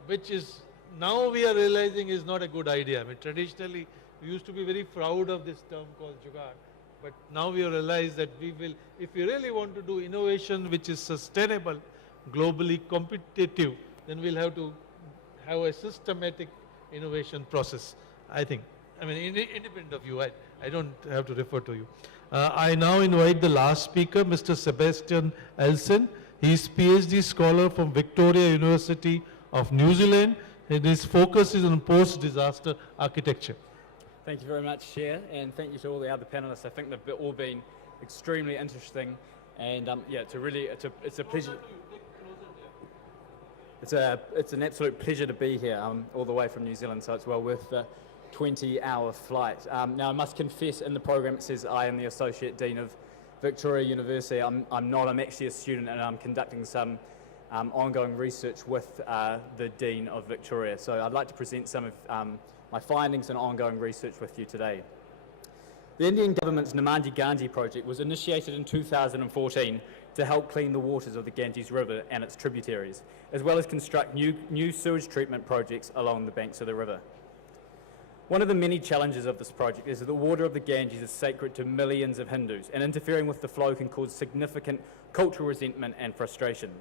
which is now we are realizing is not a good idea. I mean, traditionally we used to be very proud of this term called jugaad, but now we realize that we will, if we really want to do innovation which is sustainable, globally competitive, then we'll have to have a systematic innovation process, I think. I mean, independent of you, I don't have to refer to you. I now invite the last speaker, Mr. Sebastian Elsen. He is PhD scholar from Victoria University of New Zealand, and his focus is on post-disaster architecture. Thank you very much, Chair, and thank you to all the other panelists. I think they've all been extremely interesting, and yeah, it's a pleasure. It's an absolute pleasure to be here, all the way from New Zealand, so it's well worth the 20-hour flight. Now, I must confess, in the program it says I am the Associate Dean of Victoria University. I'm not, I'm actually a student, and I'm conducting some ongoing research with the Dean of Victoria. So I'd like to present some of my findings and ongoing research with you today. The Indian government's Namandi Ganges project was initiated in 2014 to help clean the waters of the Ganges River and its tributaries, as well as construct new sewage treatment projects along the banks of the river. One of the many challenges of this project is that the water of the Ganges is sacred to millions of Hindus, and interfering with the flow can cause significant cultural resentment and frustration.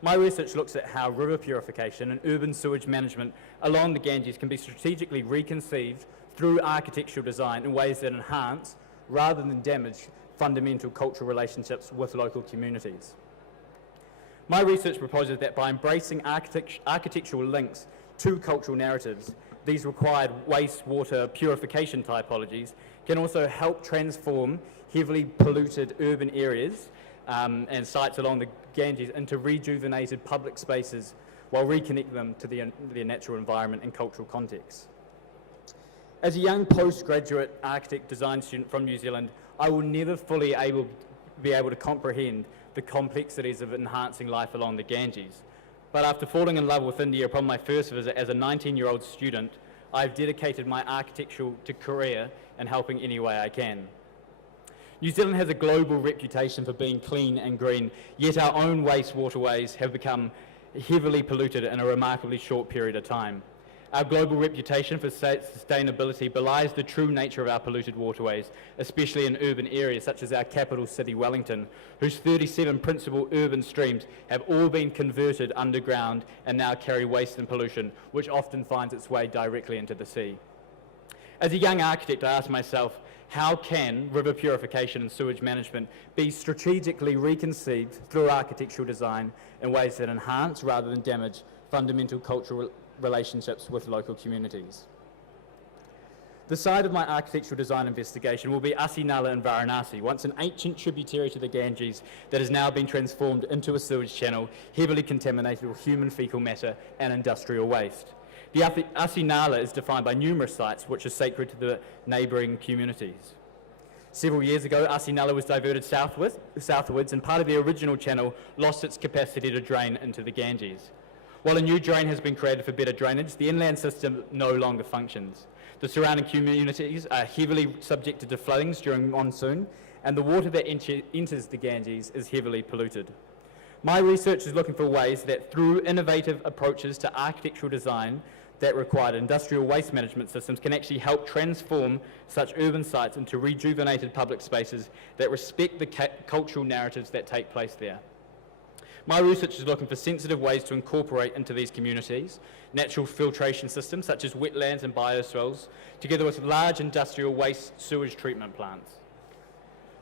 My research looks at how river purification and urban sewage management along the Ganges can be strategically reconceived through architectural design in ways that enhance, rather than damage, fundamental cultural relationships with local communities. My research proposes that by embracing architectural links to cultural narratives, these required wastewater purification typologies can also help transform heavily polluted urban areas and sites along the Ganges into rejuvenated public spaces while reconnecting them to their natural environment and cultural context. As a young postgraduate architect design student from New Zealand, I will never fully be able to comprehend the complexities of enhancing life along the Ganges. But after falling in love with India upon my first visit as a 19-year-old student, I've dedicated my architectural career in helping any way I can. New Zealand has a global reputation for being clean and green, yet our own wastewaterways have become heavily polluted in a remarkably short period of time. Our global reputation for sustainability belies the true nature of our polluted waterways, especially in urban areas such as our capital city, Wellington, whose 37 principal urban streams have all been converted underground and now carry waste and pollution, which often finds its way directly into the sea. As a young architect, I asked myself, how can river purification and sewage management be strategically reconceived through architectural design in ways that enhance rather than damage fundamental cultural relationships with local communities? The site of my architectural design investigation will be Asinala in Varanasi, once an ancient tributary to the Ganges that has now been transformed into a sewage channel heavily contaminated with human fecal matter and industrial waste. The Asinala is defined by numerous sites which are sacred to the neighbouring communities. Several years ago, Asinala was diverted southwards, and part of the original channel lost its capacity to drain into the Ganges. While a new drain has been created for better drainage, the inland system no longer functions. The surrounding communities are heavily subjected to floodings during monsoon, and the water that enters the Ganges is heavily polluted. My research is looking for ways that through innovative approaches to architectural design that require industrial waste management systems can actually help transform such urban sites into rejuvenated public spaces that respect the cultural narratives that take place there. My research is looking for sensitive ways to incorporate into these communities natural filtration systems such as wetlands and biosoils, together with large industrial waste sewage treatment plants.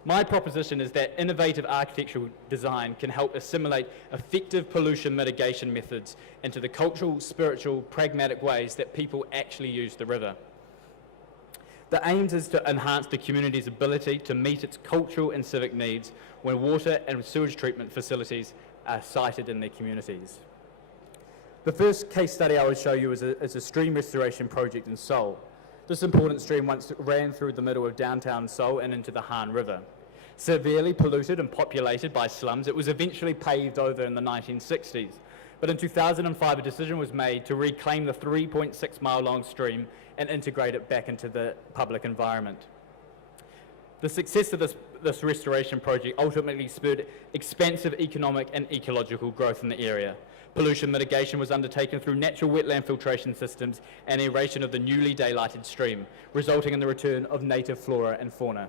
My proposition is that innovative architectural design can help assimilate effective pollution mitigation methods into the cultural, spiritual, pragmatic ways that people actually use the river. The aim is to enhance the community's ability to meet its cultural and civic needs when water and sewage treatment facilities are sited in their communities. The first case study I will show you is a stream restoration project in Seoul. This important stream once ran through the middle of downtown Seoul and into the Han River. Severely polluted and populated by slums, it was eventually paved over in the 1960s. But in 2005, a decision was made to reclaim the 3.6-mile-long stream and integrate it back into the public environment. The success of this restoration project ultimately spurred expansive economic and ecological growth in the area. Pollution mitigation was undertaken through natural wetland filtration systems and aeration of the newly daylighted stream, resulting in the return of native flora and fauna.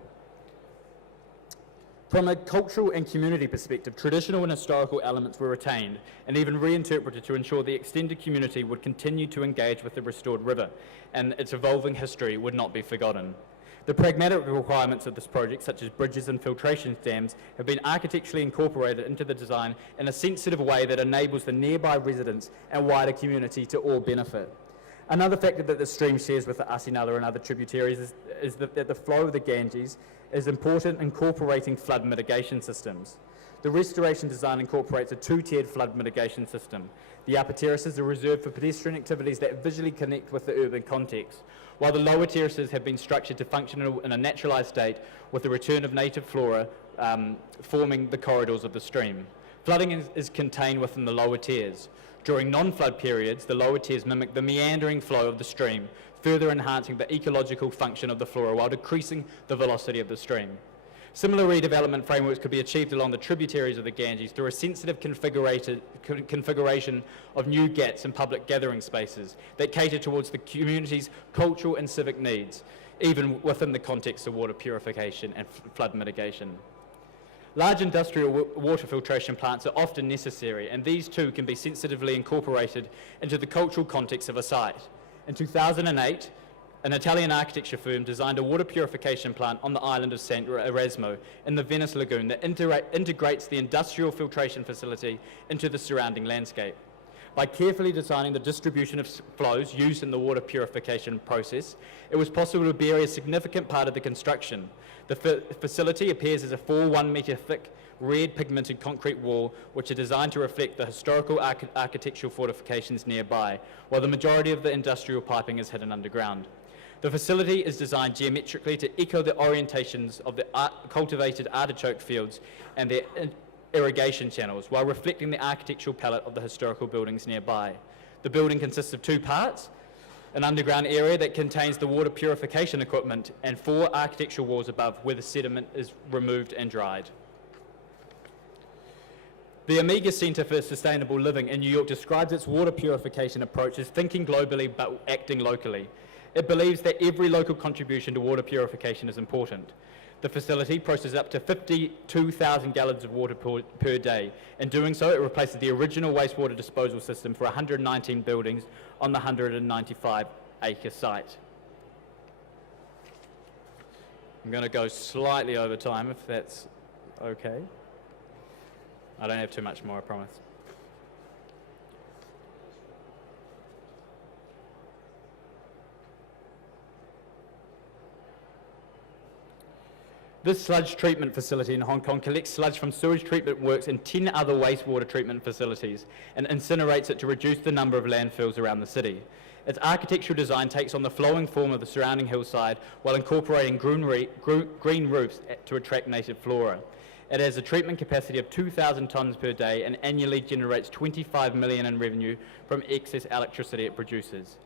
From a cultural and community perspective, traditional and historical elements were retained and even reinterpreted to ensure the extended community would continue to engage with the restored river and its evolving history would not be forgotten. The pragmatic requirements of this project, such as bridges and filtration dams, have been architecturally incorporated into the design in a sensitive way that enables the nearby residents and wider community to all benefit. Another factor that the stream shares with the Asinala and other tributaries is that the flow of the Ganges is important in incorporating flood mitigation systems. The restoration design incorporates a two-tiered flood mitigation system. The upper terraces are reserved for pedestrian activities that visually connect with the urban context, while the lower terraces have been structured to function in a naturalised state with the return of native flora forming the corridors of the stream. Flooding is contained within the lower tiers. During non-flood periods, the lower tiers mimic the meandering flow of the stream, further enhancing the ecological function of the flora while decreasing the velocity of the stream. Similar redevelopment frameworks could be achieved along the tributaries of the Ganges through a sensitive configuration of new GATs and public gathering spaces that cater towards the community's cultural and civic needs, even within the context of water purification and flood mitigation. Large industrial water filtration plants are often necessary, and these too can be sensitively incorporated into the cultural context of a site. In 2008, an Italian architecture firm designed a water purification plant on the island of San Erasmo in the Venice Lagoon that integrates the industrial filtration facility into the surrounding landscape. By carefully designing the distribution of flows used in the water purification process, it was possible to bury a significant part of the construction. The facility appears as a 1 metre thick, red pigmented concrete wall, which are designed to reflect the historical architectural fortifications nearby, while the majority of the industrial piping is hidden underground. The facility is designed geometrically to echo the orientations of the cultivated artichoke fields and their irrigation channels, while reflecting the architectural palette of the historical buildings nearby. The building consists of two parts: an underground area that contains the water purification equipment and 4 architectural walls above where the sediment is removed and dried. The Amiga Centre for Sustainable Living in New York describes its water purification approach as thinking globally but acting locally. It believes that every local contribution to water purification is important. The facility processes up to 52,000 gallons of water per day. In doing so, it replaces the original wastewater disposal system for 119 buildings on the 195-acre site. I'm going to go slightly over time, if that's okay. I don't have too much more, I promise. This sludge treatment facility in Hong Kong collects sludge from sewage treatment works in 10 other wastewater treatment facilities and incinerates it to reduce the number of landfills around the city. Its architectural design takes on the flowing form of the surrounding hillside while incorporating green roofs to attract native flora. It has a treatment capacity of 2,000 tonnes per day and annually generates 25 million in revenue from excess electricity it produces.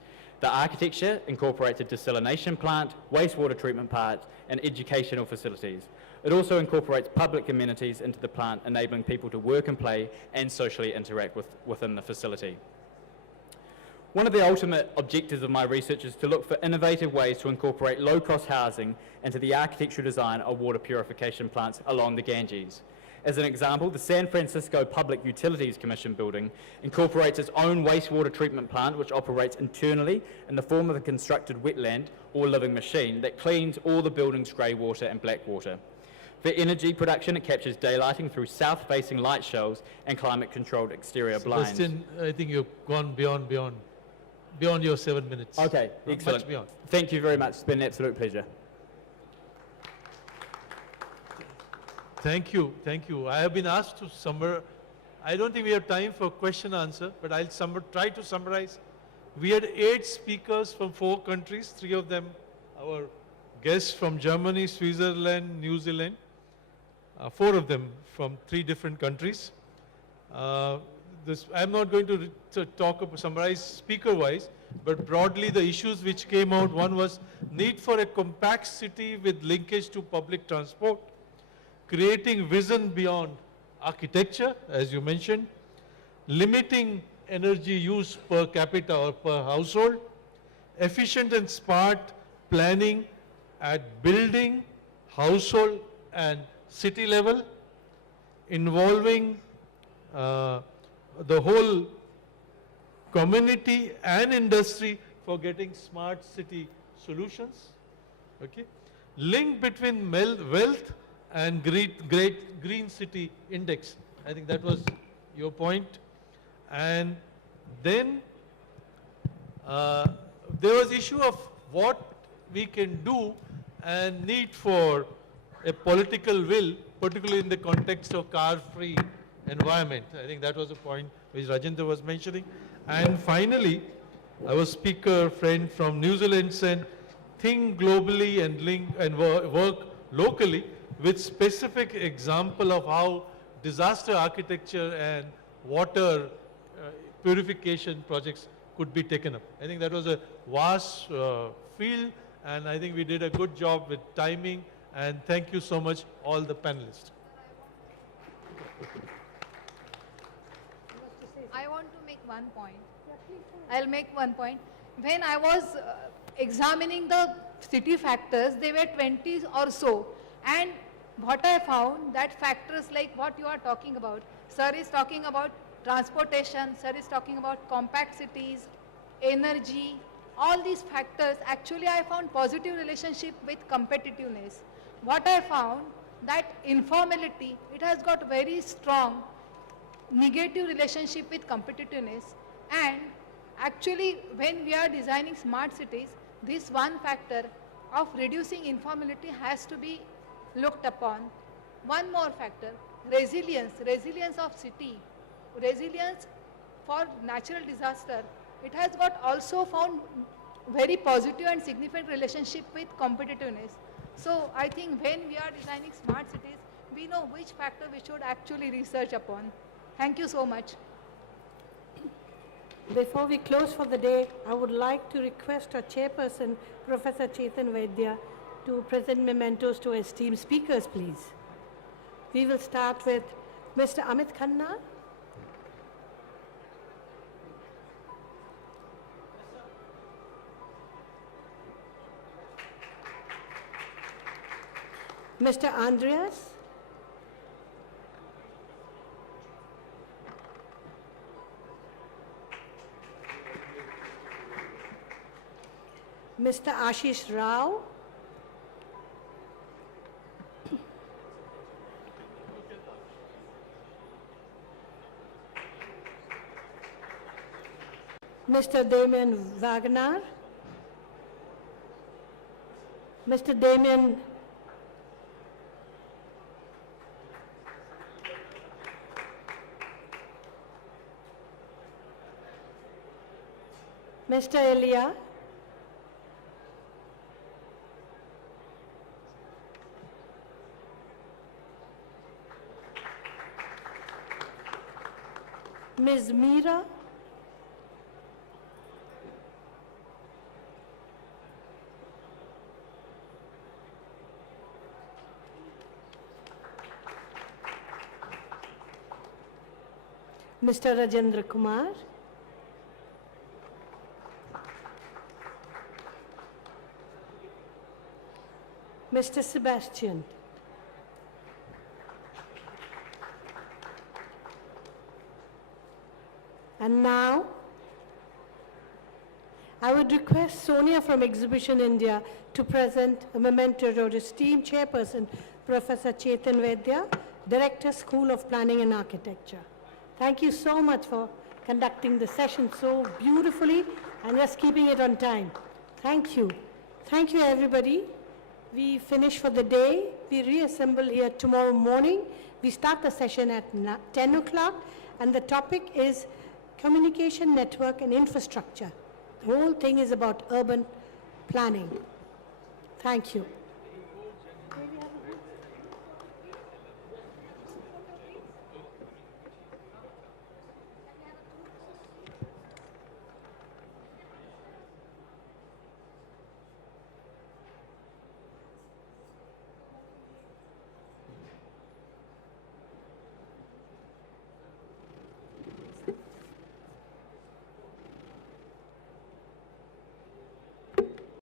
The architecture incorporates a desalination plant, wastewater treatment plant, and educational facilities. It also incorporates public amenities into the plant, enabling people to work and play and socially interact within the facility. One of the ultimate objectives of my research is to look for innovative ways to incorporate low-cost housing into the architectural design of water purification plants along the Ganges. As an example, the San Francisco Public Utilities Commission building incorporates its own wastewater treatment plant, which operates internally in the form of a constructed wetland or living machine that cleans all the building's grey water and black water. For energy production, it captures daylighting through south-facing light shells and climate-controlled exterior blinds. Sebastian, I think you've gone beyond your 7 minutes. Okay, excellent. Much beyond. Thank you very much. It's been an absolute pleasure. Thank you, thank you. I have been asked to summarize. I don't think we have time for question answer, but I'll try to summarize. We had 8 speakers from 4 countries, 3 of them our guests from Germany, Switzerland, New Zealand, 4 of them from 3 different countries. I'm not going to summarize speaker-wise, but broadly the issues which came out, one was need for a compact city with linkage to public transport, creating vision beyond architecture, as you mentioned, limiting energy use per capita or per household, efficient and smart planning at building, household and city level, involving the whole community and industry for getting smart city solutions. Okay, link between wealth and great green city index. I think that was your point. And then there was issue of what we can do and need for a political will, particularly in the context of car-free environment. I think that was a point which Rajendra was mentioning. And finally, our speaker friend from New Zealand said, think globally and link and work locally, with specific example of how disaster architecture and water purification projects could be taken up. I think that was a vast field, and I think we did a good job with timing, and thank you so much, all the panelists. I want to make one point. I'll make one point. When I was examining the city factors, they were 20 or so. And what I found, that factors like what you are talking about, sir is talking about transportation, sir is talking about compact cities, energy, all these factors, actually I found positive relationship with competitiveness. What I found, that informality, it has got very strong negative relationship with competitiveness. And actually when we are designing smart cities, this one factor of reducing informality has to be looked upon. One more factor, resilience of city, resilience for natural disaster. It has got also found very positive and significant relationship with competitiveness. So I think when we are designing smart cities, we know which factor we should actually research upon. Thank you so much. Before we close for the day, I would like to request our chairperson, Professor Chetan Vaidya, to present mementos to esteemed speakers, please. We will start with Mr. Amit Khanna. Mr. Andreas. Mr. Ashish Rao. Mr. Damian Wagner. Mr. Damian Mr. Ilija. Ms. Meera. Mr. Rajendra Kumar. Mr. Sebastian. And now, I would request Sonia from Exhibition India to present a memento to our esteemed chairperson, Professor Chetan Vaidya, Director, School of Planning and Architecture. Thank you so much for conducting the session so beautifully and just keeping it on time. Thank you. Thank you, everybody. We finish for the day. We reassemble here tomorrow morning. We start the session at 10 o'clock, and the topic is communication network and infrastructure. The whole thing is about urban planning. Thank you.